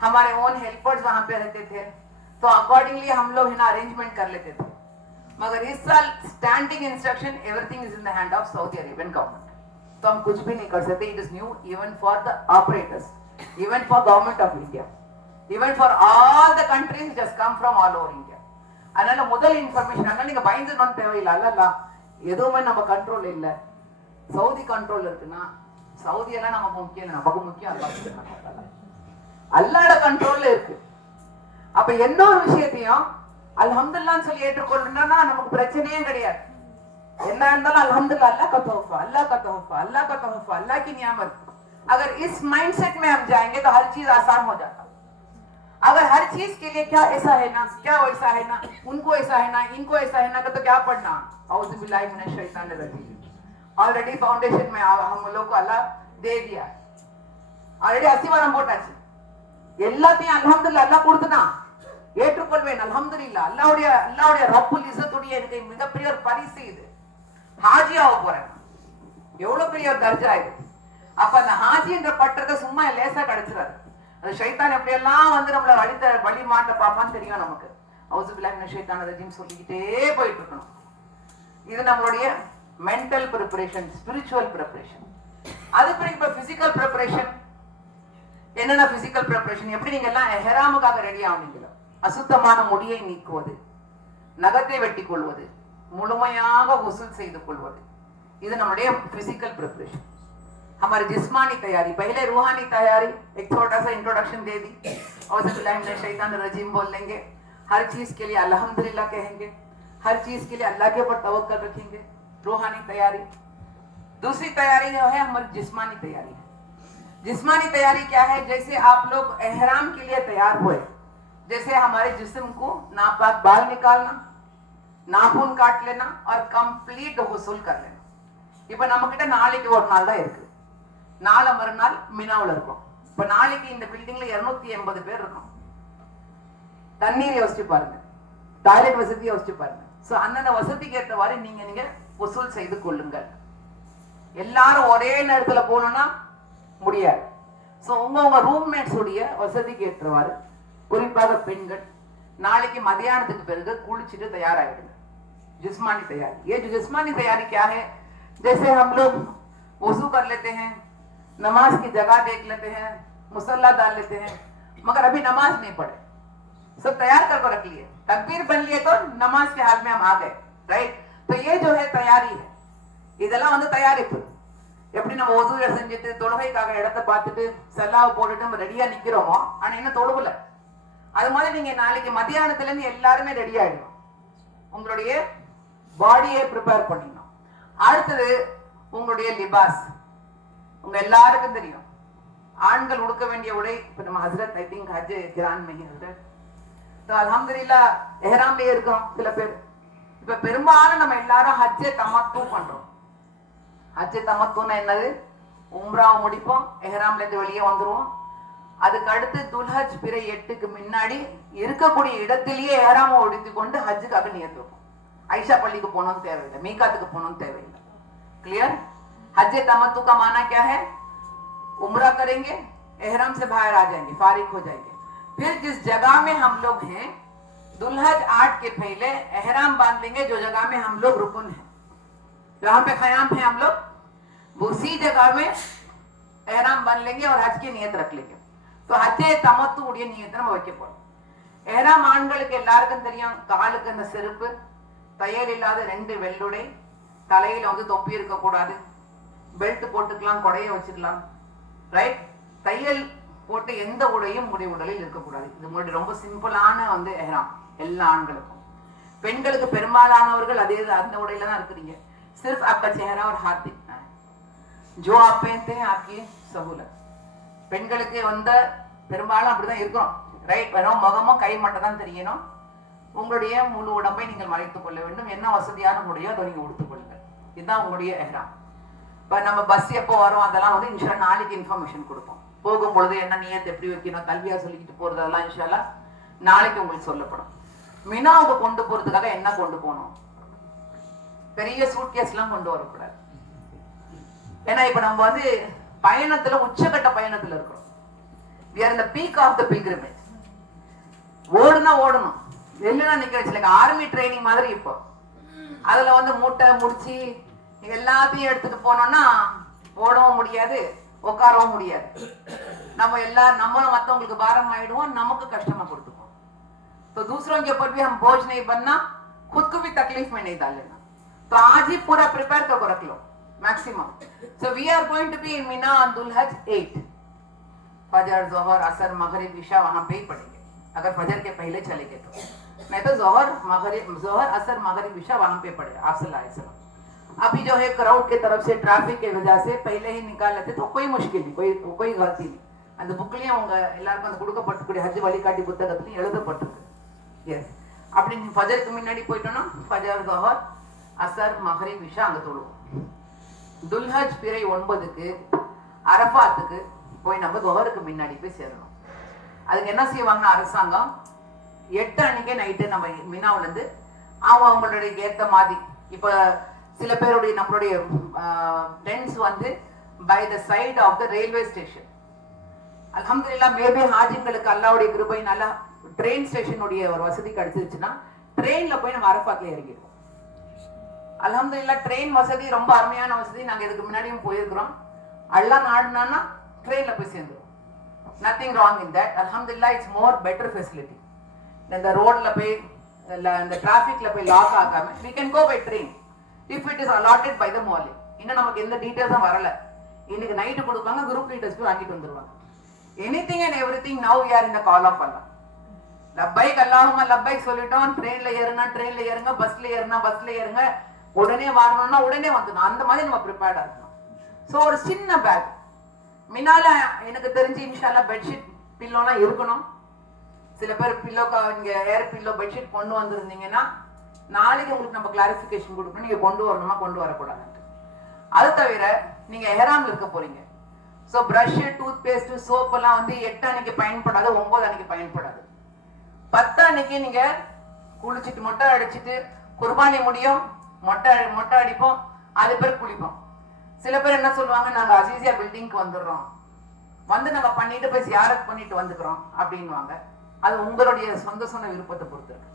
हमारे ओन हेल्पर्स वहां पे रहते थे. तो अकॉर्डिंगली हम लोग है ना अरेंजमेंट कर लेते थे. मगर इस साल standing instruction, everything is in the hand of Saudi Arabian government. तो हम कुछ भी नहीं कर सकते. It is new even for the operators, even for government of India, even for all the countries just come from all over India. அதனால முதல் information, அதனால நீங்க பயந்துடணும் தேவையில்லை. அல்ல எதுவுமே நம்ம கண்ட்ரோல் இல்லை, சவுதி கண்ட்ரோல் இருக்குன்னா சவுதி எல்லாம் நமக்கு முக்கியம் இல்லை, நமக்கு முக்கியம் அல்லாஹ் சுப்ஹானஹு வ தஆலா. அல்லாஹ்வோட கண்ட்ரோல்ல இருக்கு. அப்ப எந்த ஒரு விஷயத்தையும் அல்ஹம்துலில்லாஹ்னு சொல்லி ஏற்றுக்கொள்ளணும்னா நமக்கு பிரச்சனையே கிடையாது. என்ன இருந்தாலும் अल्हम्दुलिल्लाह, अल्लाह का तोहफा, अल्लाह का तोहफा, अल्लाह का तोहफा, अल्लाह की नियामत। अगर इस माइंडसेट में हम जाएंगे तो हर चीज आसान हो जाता। अगर हर चीज के लिए क्या ऐसा है ना, क्या वैसा है ना, उनको ऐसा है ना, इनको ऐसा है ना, तो क्या पढ़ना? औज़ु बिल्लाहि मिनश शैतानिर रजीम। ऑलरेडी फाउंडेशन में हम लोग को अल्लाह दे दिया, ऑलरेडी அஸ்திவாரம் போட்டாச்சு. எல்லாத்தையும் அல்ஹம்துலில்லாஹ் அல்லாஹ் கொடுத்துட்டான், ஏற்றுக்கொள்வேன் அல்ஹம்துலில்லாஹ். அல்லாஹ்வுடைய ரப்புல் இஸ்ஸத்துடைய எனக்கு மிகப்பெரிய ஒரு பரிசு இது. ஹாஜியாக போறேன், எவ்வளவு பெரிய ஒரு தர்ஜா இது. அப்ப அந்த ஹாஜி என்ற பட்டத்தை சும்மா லேசா கிடைச்சிடாது. அது ஷைத்தான் எப்படியெல்லாம் வந்து நம்மள வழி மாட்ட பாப்பான்னு தெரியும் நமக்கு. அவுஸு பில்லாஹி மினஷ் ஷைத்தானிர் ரஜீம் சொல்லிக்கிட்டே போயிட்டு இருக்கணும். இது நம்மளுடைய மென்டல் ப்ரிப்பரேஷன், ஸ்பிரிச்சுவல் ப்ரிப்பரேஷன். அதுக்கு இப்ப பிசிக்கல் ப்ரிப்பரேஷன். என்னென்ன பிசிக்கல் ப்ரிப்பரேஷன்? எப்படி நீங்க எல்லாம் எஹ்ராமுக்காக ரெடி ஆவீங்களோ, அசுத்தமான முடியை நீக்குவது, நகத்தை வெட்டி கொள்வது, முழுமையாக உசுல் செய்து கொள்வது, இது நம்முடைய फिजिकल प्रिपरेशन. हमारी जिस्मानी तैयारी, पहले रूहानी तैयारी, एक छोटा सा इंट्रोडक्शन दे दी, औज़ु बिल्लाहि मिनश शैतानिर रजीम बोल लेंगे, हर चीज के लिए अल्हम्दुलिल्लाह कहेंगे, हर चीज के लिए अल्लाह के ऊपर तवक्कुल रखेंगे, रूहानी तैयारी. दूसरी तैयारी जो है हमारी जिस्मानी तैयारी है. जिस्मानी तैयारी क्या है? जैसे आप लोग एहराम के लिए तैयार हुए, जैसे हमारे जिस्म को नापाक बाल निकालना, नाखून काट लेना और कंप्लीट हुसूल कर लेना. இப்ப நம்ம கிட்ட நாளைக்கு ஒரு நாள் தான் இருக்கு. நாளை மறுநாள் மினாவுல இருக்கும். இப்ப நாளைக்கு இந்த பில்டிங்ல 280 பேர் இருக்கும். தண்ணீர் யோசிச்சு பாருங்க, டாய்லெட் வசதி யோசிச்சு பாருங்க. சோ அந்தந்த வசதிக்கு ஏற்றவாறு நீங்க வசூல் செய்து கொள்ளுங்கள். எல்லாரும் ஒரே நேரத்துல போகணும்னா முடியாது. சோ உங்க ரூம்மேட்ஸ் உடைய வசதிக்கு ஏற்றவாறு, குறிப்பாக பெண்கள் நாளைக்கு மதியானத்துக்கு பிறகு குளிச்சுட்டு தயாராகிடுங்க. जिस्मानी तैयारी. ये जो जिस्मानी तैयारी क्या है? जैसे हम लोग वजू कर लेते हैं, नमाज की जगह देख लेते हैं, मुसल्ला डाल लेते हैं, मगर अभी नमाज नहीं पढ़े, सब तैयार करके रख लिए, तकबीर बन लिए तो नमाज के हाल में हम आ गए, राइट? तो ये जो है तैयारी है. இதெல்லாம் வந்து தயாரிப்பு. எப்படி நம்ம வஜூ செஞ்சுட்டு தொழுகைக்காக இடத்தை பார்த்துட்டு சல்லாவை போட்டுட்டு நம்ம ரெடியா நிக்கிறோமோ, ஆனா இன்னும் தொழுகல. அது மாதிரி நீங்க நாளைக்கு மதியானத்துல இருந்து எல்லாருமே ரெடி ஆயிடும். உங்களுடைய பாடியை ப்ரிப்பேர் பண்ணிடணும். அடுத்தது உங்களுடைய லிபாஸ். உங்க எல்லாருக்கும் தெரியும் ஆண்கள் உடுக்க வேண்டிய உடை. இப்ப நம்ம ஹஜ்ரத் ஐ திங்க் ஹஜ் கிரான் में ஹஜ்ரத் तो அல்ஹம்துலில்லாஹ் எஹ்ராம்லயே இருக்கோம் சில பேர். இப்ப பெரும்பாலும் நம்ம எல்லாரும் ஹஜ்ஜே தமத்து பண்றோம். ஹஜ்ஜே தமத்துன்னா என்னது? உம்ராவை முடிப்போம், எஹ்ராம்ல இருந்து வெளியே வந்துருவோம். அதுக்கு அடுத்து துல்ஹஜ் பிறை 8க்கு முன்னாடி இருக்கக்கூடிய இடத்திலேயே எஹ்ராமை உடுத்தி கொண்டு ஹஜ்ஜுக்காக நியத் வைப்போம். आयशा पल्ली को पोनों தேவையில்லை, மீகாத்துக்கு போனோம் தேவையில்லை. क्लियर? हज तमत्तु का माना क्या है? उम्रा करेंगे, एहराम से बाहर आ जाएंगे, फारिग हो जाएंगे. फिर जिस जगह में हम लोग हैं, दुल्हज 8 के पहले एहराम बांध लेंगे. जो जगह में हम लोग रुकन है, जहां पे खयाम है हम लोग, उसी जगह में एहराम बांध लेंगे और हज की नियत रख लेंगे. तो हज तमत्तु उடைய नियत நம்ம வைக்க போறோம். एहराम ஆண்களுக்கு எல்லாருக்கும் தெரியும், காலுக்கு அந்த செருப்பு, தையல் இல்லாத 2 வெள்ளுடை, தலையில வந்து தொப்பி இருக்க கூடாது, பெல்ட் போட்டுக்கலாம், கொடைய வச்சுக்கலாம், ரைட்? தையல் போட்டு எந்த உடையும் முடி உடலில் இருக்கக்கூடாது. இது முடி ரொம்ப சிம்பிளான வந்து எஹ்ராம் எல்லா ஆண்களுக்கும். பெண்களுக்கு பெரும்பாலானவர்கள் அதே அந்த உடையில தான் இருக்கிறீங்க. सिर्फ आपका चेहरा और हाथ दिखना है. जो आप पहनते हैं आपकी सहूलत. பெண்களுக்கு வந்த பெரும்பாலும் அப்படிதான் இருக்கும், ரைட்? வெறும் முகமும் கை மட்டும் தான் தெரியணும். உங்களுடைய முழு உடம்பை நீங்கள் மறைத்துக் கொள்ள வேண்டும். என்ன வசதியான முடியோ அதை நீங்க உடுத்துக் கொள்ளுங்கள். இதுதான் உங்களுடைய எஹ்ராம். இப்ப நம்ம பஸ் எப்போ வரும் அதெல்லாம் வந்து இன்ஷால்லா நாளைக்கு இன்ஃபர்மேஷன் கொடுப்போம். போகும்பொழுது என்ன நியத் எப்படி வைக்கணும், கல்வியா சொல்லிக்கிட்டு போறது, அதெல்லாம் இன்ஷால்லா நாளைக்கு உங்களுக்கு சொல்லப்படும். மினாவுக்கு கொண்டு போறதுக்காக என்ன கொண்டு போகணும்? பெரிய சூட்கேஸ் எல்லாம் கொண்டு வரக்கூடாது. ஏன்னா இப்ப நம்ம வந்து பயணத்துல உச்சகட்ட பயணத்துல இருக்கிறோம். we are in the peak of the pilgrimage. ஓடுனா ஓடணும், இல்லைன்னா நிக்க ஆர்மி ட்ரைனிங் மாதிரி. இப்போ அதுல வந்து மூட்டை முடிச்சு எல்லாத்தையும் எடுத்துட்டு போனோம்னா ஓடவும் முடியாது, உட்காரவும் முடியாது. நம்மளும் மத்தவங்களுக்கு பாரம் ஆயிடுவோம், நமக்கு கஷ்டமா கொடுத்துப்போம். तो दूसरों के ऊपर भी हम बोझ नहीं बनना, खुद को भी तकलीफ में नहीं डाल लेना. तो आज ही पूरा प्रिपेयर करके रख लो. maximum. So we are going to be in Mina on Dhul Hajj 8. फजर, जोहर, असर, मगरिब, इशा वहां पे ही पढ़ेंगे अगर फजर के पहले चलेंगे तो, नहीं तो जोहर, असर, मगरिब, इशा वहां पे पढ़े आप। अभी जो है क्राउड के तरफ से ट्रैफिक के वजह से पहले ही निकाल लेते तो कोई मुश्किल नहीं, कोई गलती नहीं. அந்த புக்லயும் அவங்க எல்லாருக்கும் அந்த கொடுக்கப்பட்டிருக்கிற ஹஜ் வழிகாட்டி புத்தகத்திலையும் எழுதப்பட்டிருக்கு. எஸ், அப்படி ஃபஜருக்கு முன்னாடி போயிட்டோம்னா ஃபஜர், ஸஹர், அசர், மக்ரிப், இஷா அங்க தொழுவோம். துல்ஹஜ் பிறை 9க்கு அரஃபாத்துக்கு போய் நம்ம ஸஹருக்கு முன்னாடி போய் சேரணும். அதுக்கு என்ன செய்வாங்கன்னா அரசாங்கம் 8 அன்னைக்கே நைட்டு நம்ம மினாவுல இருந்து அவங்களுடைய ஏத்த மாதிரி, இப்ப சில பேருடைய நம்மளுடைய டென்ட்ஸ் வந்து by the side of the railway station. அல்ஹம்துலில்லாஹ் மேபி ஹாஜிங்களுக்கு அல்லாஹ்வுடைய கிருபை நல்லா ட்ரெயின் ஸ்டேஷனுடைய ஒரு வசதி கிடைச்சிருச்சுன்னா ட்ரெயின்ல போய் நம்ம அரஃபாத்ல இறங்கிடுவோம். அல்ஹம்துலில்லாஹ் ட்ரெயின் வசதி ரொம்ப அருமையான வசதி. நாங்க இதுக்கு முன்னாடியும் போயிருக்கிறோம். அல்லாஹ் நாடுனானா ட்ரெயின்ல போய் சேர்ந்துருவோம். nothing wrong in that. Alhamdulillah, it's more better facility. Then the roadல போய் the trafficல போய் லாக் ஆகாம we can go by train if it is allotted by the morning. இன்னும் நமக்கு எந்த டீடைல்ஸும் வரல. இன்னைக்கு நைட்டு கொடுப்பாங்க, குரூப் லீடர்ஸ் போய் வாங்கிட்டு வந்துருவாங்க. anything and everything now we are in the call of Allah. லப்பைக் அல்லாஹும்ம லப்பைக் சொல்லிட்டோம். ட்ரெயின்ல ஏறுனா ட்ரெயின்ல ஏறுங்க, பஸ்ல ஏறுனா பஸ்ல ஏறுங்க, உடனே வரணும்னா உடனே வந்துடணும். அந்த மாதிரி நம்ம ப்ரிப்பேர்டா இருக்கணும். ஸோ ஒரு சின்ன பேக் மினால எனக்கு தெரிஞ்சு இன்ஷால்லா பெட்ஷீட் பில்லோலாம் இருக்கணும். சில பேர் பில்லோக்கா இங்க ஏர் பில்லோ பெட்ஷீட் கொண்டு வந்திருந்தீங்கன்னா நாளைக்கு உங்களுக்கு நம்ம கிளாரிபிகேஷன் கொடுக்கணும், நீங்க கொண்டு வரணுமா கொண்டு வரக்கூடாது. அது தவிர நீங்க எஹராம்ல இருக்க போறீங்க. So brush, toothpaste, soap எல்லாம் வந்து 8 அன்னைக்கு பயன்படாது, 9 அன்னைக்கு பயன்படாது. 10 அன்னைக்கு நீங்க குளிச்சுட்டு மொட்டை அடிச்சுட்டு குர்பானி முடியும், மொட்டை அடிப்போம், அது பேர் குளிப்போம். சில பேர் என்ன சொல்லுவாங்க, நாங்க அசீசியா பில்டிங்க்கு வந்துடுறோம், வந்து நாங்க பண்ணிட்டு போய் ஜியாரத் பண்ணிட்டு வந்துக்கிறோம் அப்படின்வாங்க. அது உங்களுடைய சொந்த விருப்பத்தை பொறுத்து இருக்கு.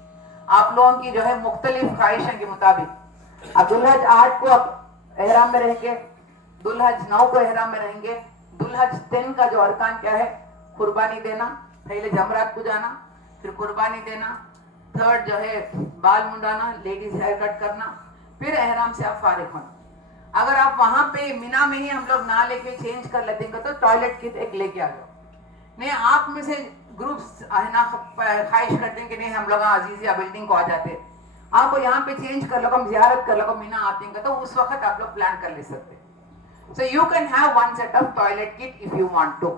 आप लोगों की जो है मुख्तलिफ ख्वाहिशों के मुताबिक अब दुल्हज 8 को एहराम में रहेंगे, दुल्हज 9 को एहराम में रहेंगे. दुल्हज 10 का जो अरकान क्या है, कुर्बानी देना, पहले जमरात को जाना, फिर कुर्बानी देना, थर्ड जो है बाल मुंडाना, लेडीज हेयर कट करना, फिर एहराम से आप फारिग होना. अगर आप वहां पे मिना में ही हम लोग ना लेके चेंज कर लेते हैं तो टॉयलेट किट एक लेके आ जाओ. नहीं, आप में से ग्रुप्स है ना ख्वाहिश करते हैं कि नहीं हम लोग अजीजिया बिल्डिंग को आ जाते, आपको यहाँ पे चेंज कर लो, हम जियारत कर लो, मिना आते हैं तो उस वक्त आप लोग प्लान कर ले सकते. So you can have one set of toilet kit if you want to.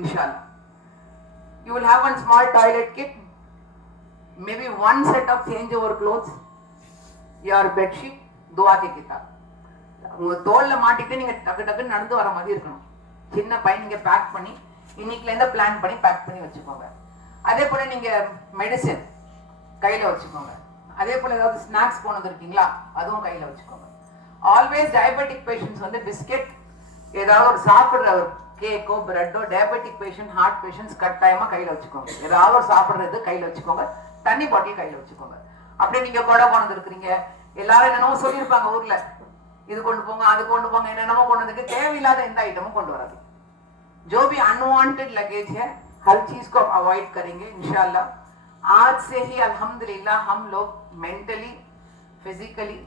Inshallah, you will have one small toilet kit, maybe one set of change over clothes, your bed sheet, दुआ की किताब. உங்க தோல்ல மாட்டிட்டு நீங்க டக்கு டக்கு நடந்து வர மாதிரி இருக்கணும். சின்ன பை நீங்க பேக் பண்ணி இன்னைக்குல இருந்து பிளான் பண்ணி பேக் பண்ணி வச்சுக்கோங்க. அதே போல நீங்க மெடிசின் கையில வச்சுக்கோங்க. அதே போல ஏதாவது ஸ்நாக்ஸ் போனது இருக்கீங்களா, அதுவும் கையில வச்சுக்கோங்க. ஆல்வேஸ் டயபெட்டிக் பேஷண்ட்ஸ் வந்து பிஸ்கெட் ஏதாவது ஒரு சாப்பிடுற ஒரு கேக்கோ பிரெட்டோ, டயபெட்டிக் பேஷண்ட், ஹார்ட் பேஷண்ட்ஸ் கட்டாயமா கையில வச்சுக்கோங்க. ஏதாவது ஒரு சாப்பிடுறது கையில வச்சுக்கோங்க. தண்ணி பாட்டில் கையில வச்சுக்கோங்க. அப்படியே நீங்க கொடை போனது இருக்கிறீங்க, எல்லாரும் என்னென்னமோ சொல்லியிருப்பாங்க ஊர்ல, இது கொண்டு போங்க அது கொண்டு போங்க, என்னென்னமோ கொண்டு வந்து தேவையில்லாத எந்த ஐட்டமும் கொண்டு வராது. जो भी अनवांटेड लगेज है हर चीज को अवॉइड करेंगे इंशाल्लाह. आज से ही अल्हम्दुलिल्लाह हम लोग मेंटली, फिजिकली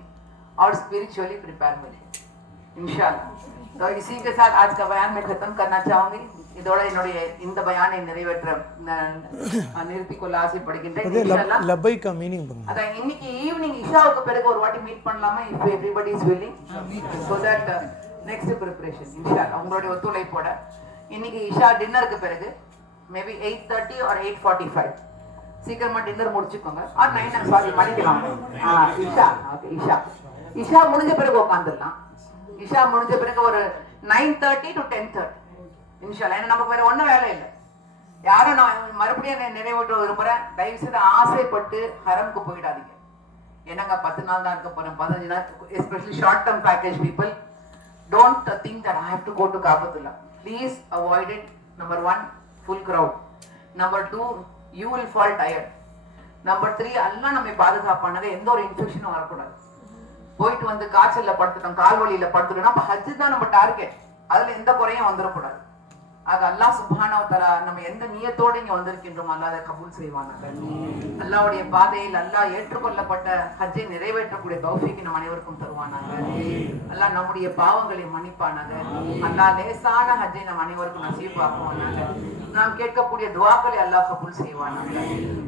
और स्पिरिचुअली प्रिपेयर मिले इंशाल्लाह. तो इसी के साथ आज का बयान मैं खत्म करना चाहूंगी. இதோட என்னுடைய இந்த பயானை நிறைவேற்ற நிறுத்திக் கொள்ள ஆசைப்படுகின்றேன். இன்ஷாஅல்லாஹ் லப்பைக் மீனிங் பண்ணுங்க. அத இன்னைக்கு ஈவினிங் இஷாவுக்கு பிறகு ஒரு வாட்டி மீட் பண்ணலாமா, if everybody is willing, so that next preparation இன்ஷாஅல்லாஹ் உங்களுடைய ஒத்துழைப்போட இன்னைக்கு இஷா டின்னருக்கு பிறகு மேபி 8:30 or 8:45 சீக்கிரமா டின்னர் முடிச்சுக்கோங்க. ஆர் 9 சாரி மணிக்கலாம். இஷா ஓகே, இஷா முடிஞ்ச பிறகு உட்காந்துடலாம். இஷா முடிஞ்ச பிறகு ஒரு 9:30 to 10:30 இன்ஷால்லா. ஏன்னா நமக்கு வேற ஒன்றும் வேலை இல்லை. யாரும் நான் மறுபடியும் நிறைவேற்ற விரும்புறேன், தயவு செய்து ஆசைப்பட்டு ஹரம்க்கு போயிடாதீங்க. என்னங்க 10 நாள் தான் இருக்க போறேன், 15 நாள், especially short term package people, don't think that I have to go to காபத்துல்லா. Please avoid it. Number 1, full crowd. Number 2, you will fall tired. Number 3, அல்லாஹ் நம்மை பாதுகாப்பானது, எந்த ஒரு இன்ஃபெக்ஷனும் வரக்கூடாது. போயிட்டு வந்து காய்ச்சல்ல படுத்துட்டோம், கால் வலியில படுத்துட்டோம்னா ஹஜ் தான் நம்ம டார்கெட், அதுல எந்த குறையும் வந்துடக்கூடாது. அது அல்லாஹ் சுப்ஹானஹு வ தஆலா நம்ம எந்த நியத்தோடு இங்க வந்திருக்கின்றோம் அல்லாஹ் அதை கபூல் செய்வானாக. அல்லாஹ்வுடைய பாதையில் அல்லாஹ் ஏற்றுக்கொள்ளப்பட்ட ஹஜ்ஜை நிறைவேற்றக்கூடிய தௌஃபீக் நம் அனைவருக்கும் தருவானாக. அல்லாஹ் நம்முடைய பாவங்களை மன்னிப்பானாக. அல்லாஹ் லேசான ஹஜ்ஜை நம் அனைவருக்கும் நசீபாக்குவானாக. நாம் கேட்கக்கூடிய துஆக்களை அல்லாஹ் கபூல் செய்வானாக.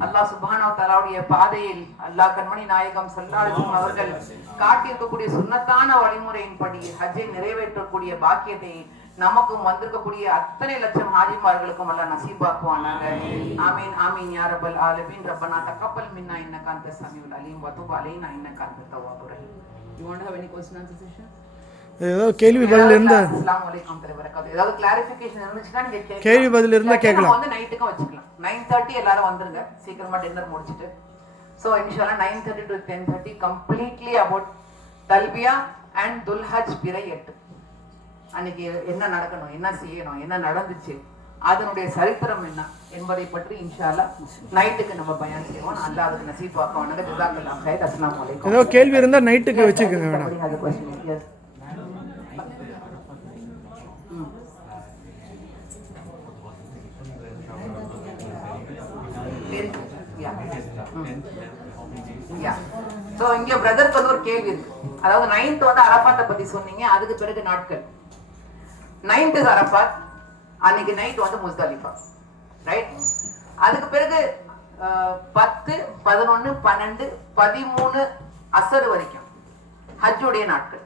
அல்லாஹ் சுப்ஹானஹு வ தஆலாவுடைய பாதையில் அல்லாஹ் கண்மணி நாயகம் ஸல்லல்லாஹு அலைஹி வஸல்லம் அவர்கள் காட்டியிருக்கக்கூடிய சுன்னத்தான வழிமுறையின்படி ஹஜ்ஜை நிறைவேற்றக்கூடிய பாக்கியத்தை நமக்கும் வந்திருக்கக்கூடிய அத்தனை லட்சம் ஹாஜிமார்களுக்கும் அல்லாஹ் நசீபாக்குவானாக. ஆமீன் ஆமீன் யா ரப்பல் ஆலமீன். ரப்பனா தக்கப்பல் மின்னா இன்னக அன்தஸ் ஸமீஉல் அலீம் வ துப் அலைனா இன்னக அன்தத் தவ்வாபுர் Rahim. You want to have any question answer session? ஏதாவது கேள்வி பதில் இருந்தா அஸ்ஸலாமு அலைக்கும் வரகாத்து. ஏதாவது கிளாரிஃபிகேஷன் இருந்துச்சுன்னா நீங்க கேள்வி பதில் இருந்தா கேட்கலாம். வந்து நைட்டுக்கு வச்சுக்கலாம். 9:30 எல்லாரும் வந்துருங்க, சீக்கிரமா டின்னர் முடிச்சிட்டு. So inshallah 9:30 to 10:30 completely about தல்பியா and துல்ஹஜ் பிறை 8. அன்னைக்கு என்ன நடக்கணும், என்ன செய்யணும், என்ன நடந்துச்சு, அதனுடைய சரித்திரம் என்ன என்பதை பற்றி இன்ஷா அல்லாஹ் நைட்டுக்கு நம்ம பயான் செய்வோம். அல்லாஹ் அதுக்கு நசீபாக்குவானாக. ஜஸாக்கல்லாஹு கைர். அஸ்ஸலாமு அலைக்கும். ஏதோ கேள்வி இருந்தா நைட்டுக்கு வச்சுக்கோங்க வேணாம். சோ இங்க பிரதருக்கு வந்து ஒரு கேள்வி இருக்கு. அதாவது 9th வந்து அரஃபாத்தை பத்தி சொன்னீங்க, அதுக்கு பிறகு நாட்கள் 9th இஸ் அரஃபாத், அன்னைக்கு நைட் வந்து முஸ்தலிஃபா, ரைட்? அதுக்கு பிறகு 10, 11, 12, 13 அசர் வரைக்கும் ஹஜ்ஜுடைய நாட்கள்.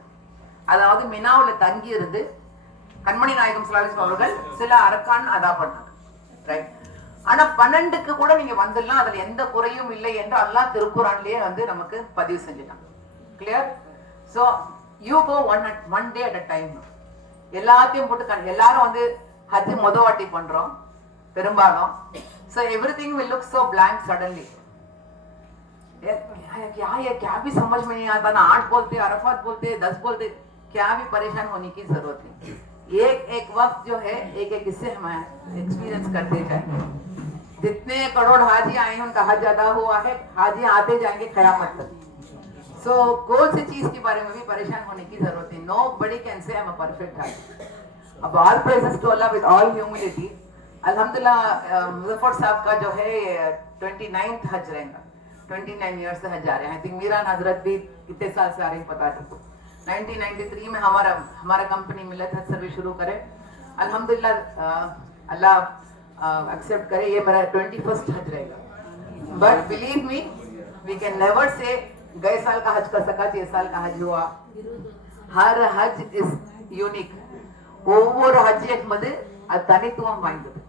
அதாவது மினாவுல தங்கி இருந்து கண்மணி நாயகம் ஸல்லல்லாஹு அலைஹி வஸல்லம் அவர்கள் சில அரக்கான் அதா பண்ணாங்க, ரைட்? ஆனா 12க்கு கூட நீங்க வந்துடலாம், அதுல எந்த குறையும் இல்லை என்று அல்லாஹ் திருக்குர்ஆன்லயே வந்து நமக்கு பதிவு செஞ்சுட்டான். Clear? So you go one day at a time. எல்லாத்தையும் போட்டு எல்லாரும் வந்து ஹஜ் முதவாட்டி பண்றோம் பெரும்பாலும். So everything will look so blank suddenly. क्या भी समझ में नहीं आता ना, 8 बोलते, अरफात बोलते, 10 बोलते, क्या भी परेशान होने की जरूरत नहीं. एक वक्त जो है एक इससे हम एक्सपीरियंस करते जाएंगे. जितने करोड़ हाजी आए हैं उनका हज अदा हुआ है, हाजी आते जाएंगे क़यामत तक. So कोई सी चीज के बारे में भी परेशान होने की जरूरत नहीं. Nobody can say I'm a perfect hajj. अब all praises to Allah with all humility. अल्हम्दुलिल्लाह मुज़फ़्फ़र साहब का जो है 29th हज रहेगा. 29 years से हज आ रहे हैं. आई थिंक मीरान हजरत भी कितने साल से आ रही पता नहीं. 1993 में हमारा कंपनी मिलत हज सर्विस शुरू करे. अल्हम्दुलिल्लाह अल्लाह एक्सेप्ट करे, ये मेरा 21st हज रहेगा. But believe me, we can never say गए साल का हज कर सका, ये साल का हज हुआ. हर हज इज यूनिक. ஒவ்வொரு ஹஜ்ஜுக்கு வந்து அது தனித்துவம் வாய்ந்தது.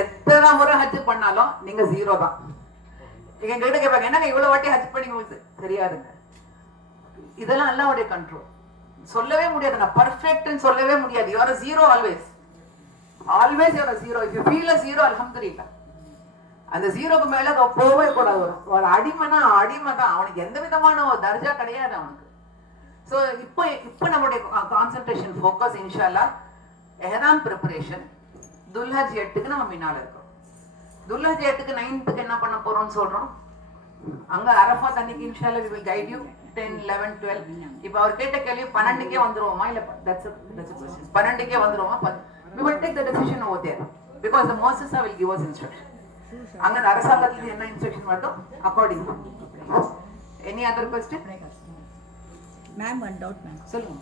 எத்தனை முறை ஹஜ் பண்ணாலும் நீங்க ஜீரோ தான். எங்க கிட்ட கேட்பாங்க, என்னங்க இவ்வளவு வாட்டி ஹஜ் பண்ணி உங்களுக்கு தெரியாதுங்க. இதெல்லாம் அல்லாஹ்வுடைய கண்ட்ரோல். சொல்லவே முடியாது, நான் பர்ஃபெக்ட்னு சொல்லவே முடியாது. You are a zero always. Always you are a zero. If you feel a zero, alhamdulillah. அந்த ஜீரோக்கு மேல போகவே கூடாது. ஒரு அடிமைனா அடிமை தான், அவனுக்கு எந்த விதமான தர்ஜா கிடையாது அவனுக்கு. சோ இப்போ நம்மளுடைய கான்சென்ட்ரேஷன் ஃபோக்கஸ் இன்ஷாஅல்லாஹ் எஹ்ராம் ப்ரிப்பரேஷன். துல்ஹஜ் 8க்கு நம்ம மினால இருக்கோம். துல்ஹஜ் 8க்கு 9th என்ன பண்ண போறோம்னு சொல்றோம். அங்க அரஃபாத் அன்னைக்கு இன்ஷாஅல்லாஹ் we will guide you 10, 11, 12. இப்போ அவர் கேட்ட கேள்வி 12க்கே வந்துருவோமா இல்ல that's a question. 12க்கே வந்துருவோமா? We will take the decision over there because the Moses will give us instruction. அங்க அரசாங்கத்துல என்ன இன்ஸ்ட்ரக்ஷன் வருதோ according. Any other question? Ma'am one doubt ma'am, சொல்லுங்க.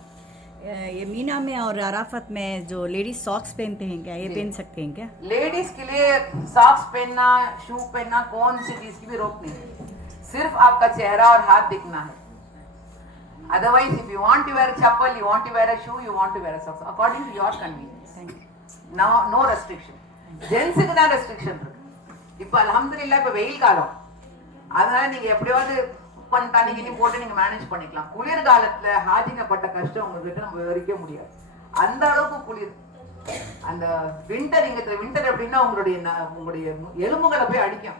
ये मीना में और अराफत में जो लेडीज सॉक्स पहनते हैं क्या, ये पहन सकते हैं क्या? लेडीज के लिए सॉक्स पहनना, शू पहनना, कौन सी चीज की भी रोक नहीं है. सिर्फ आपका चेहरा और हाथ दिखना है. Otherwise, if you want to wear a chappal, you want to wear a shoe, you want to wear a socks, according to your convenience. Thank you. No restriction. ஜென்ஸுக்கு தான் ரெஸ்ட்ரிக்ஷன் இருக்கு. இப்போ அல்ஹம்துலில்லாஹ் இப்போ வெயில் காலம், அதனால நீங்க எப்படியாவது தண்ணி போட்டு நீங்க மேனேஜ் பண்ணிக்கலாம். குளிர் காலத்துல ஹாஜிங்க பட்ட கஷ்டம் உங்ககிட்ட நம்ம விவரிக்க முடியாது. அந்த அளவுக்கு குளிர். அந்த விண்டர் விண்டர் எப்படின்னா உங்களுடைய எலும்புகளை போய் அடிக்கும்.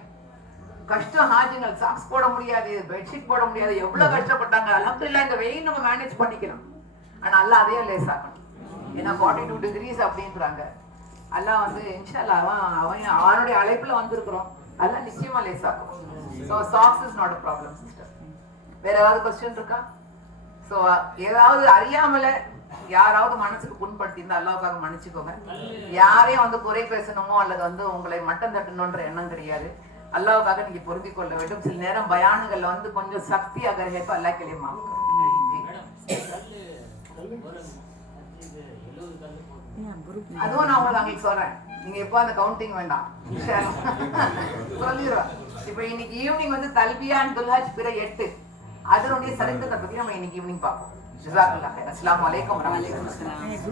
கஷ்டம். ஹாஜிங்கள் சாக்ஸ் போட முடியாது, பெட்ஷீட் போட முடியாது, எவ்வளவு கஷ்டப்பட்டாங்க. அல்ஹம்துலில்லாஹ் இந்த வெயில் நம்ம மேனேஜ் பண்ணிக்கலாம். ஆனா அல்லாஹ் அதையே லேசாக்கணும். ஏன்னா 42 degrees அப்படின்றாங்க. அல்லாஹ் வந்து இன்ஷாஅல்லாஹ் அவனுடைய அழைப்புல வந்திருக்கிறோம். அல்லாஹ் நிச்சயமா லேசாக்கும். So socks is not a problem, sister. வேற ஏதாவது क्वेश्चन இருக்கா? சோ ஏதாவது அறியாமல யாராவது மனசுக்கு புண்படுத்தி இருந்தா அல்லாவுக்காக மன்னிச்சுக்கோங்க. யாரையும் வந்து குறை பேசணுமோ அல்லது வந்து உங்களை மட்டம் தட்டணும்ன்ற எண்ணம் கிடையாது. அல்லாவுக்காக நீங்க பொருந்திக் கொள்ள வேண்டும். சில நேரம் பயானுகள்ல வந்து கொஞ்சம் சக்தி அகர் है तो अल्लाह के लिए माफ करो. அதுவும் நான் உங்களுக்கு அன்னைக்கு சொல்றேன். நீங்க எப்போ அந்த கவுண்டிங் வேண்டாம் சொல்லிடுவேன். இப்ப இன்னைக்கு ஈவினிங் வந்து தல்பியா அண்ட் துல்ஹஜ் பிற 8 அதனுடைய சரித்திரத்தை பத்தி நம்ம இன்னைக்கு ஈவினிங் பார்ப்போம். ஜஸாக்கல்லாஹ். அஸ்ஸலாமு அலைக்கும் வரஹ்மத்துல்லாஹி.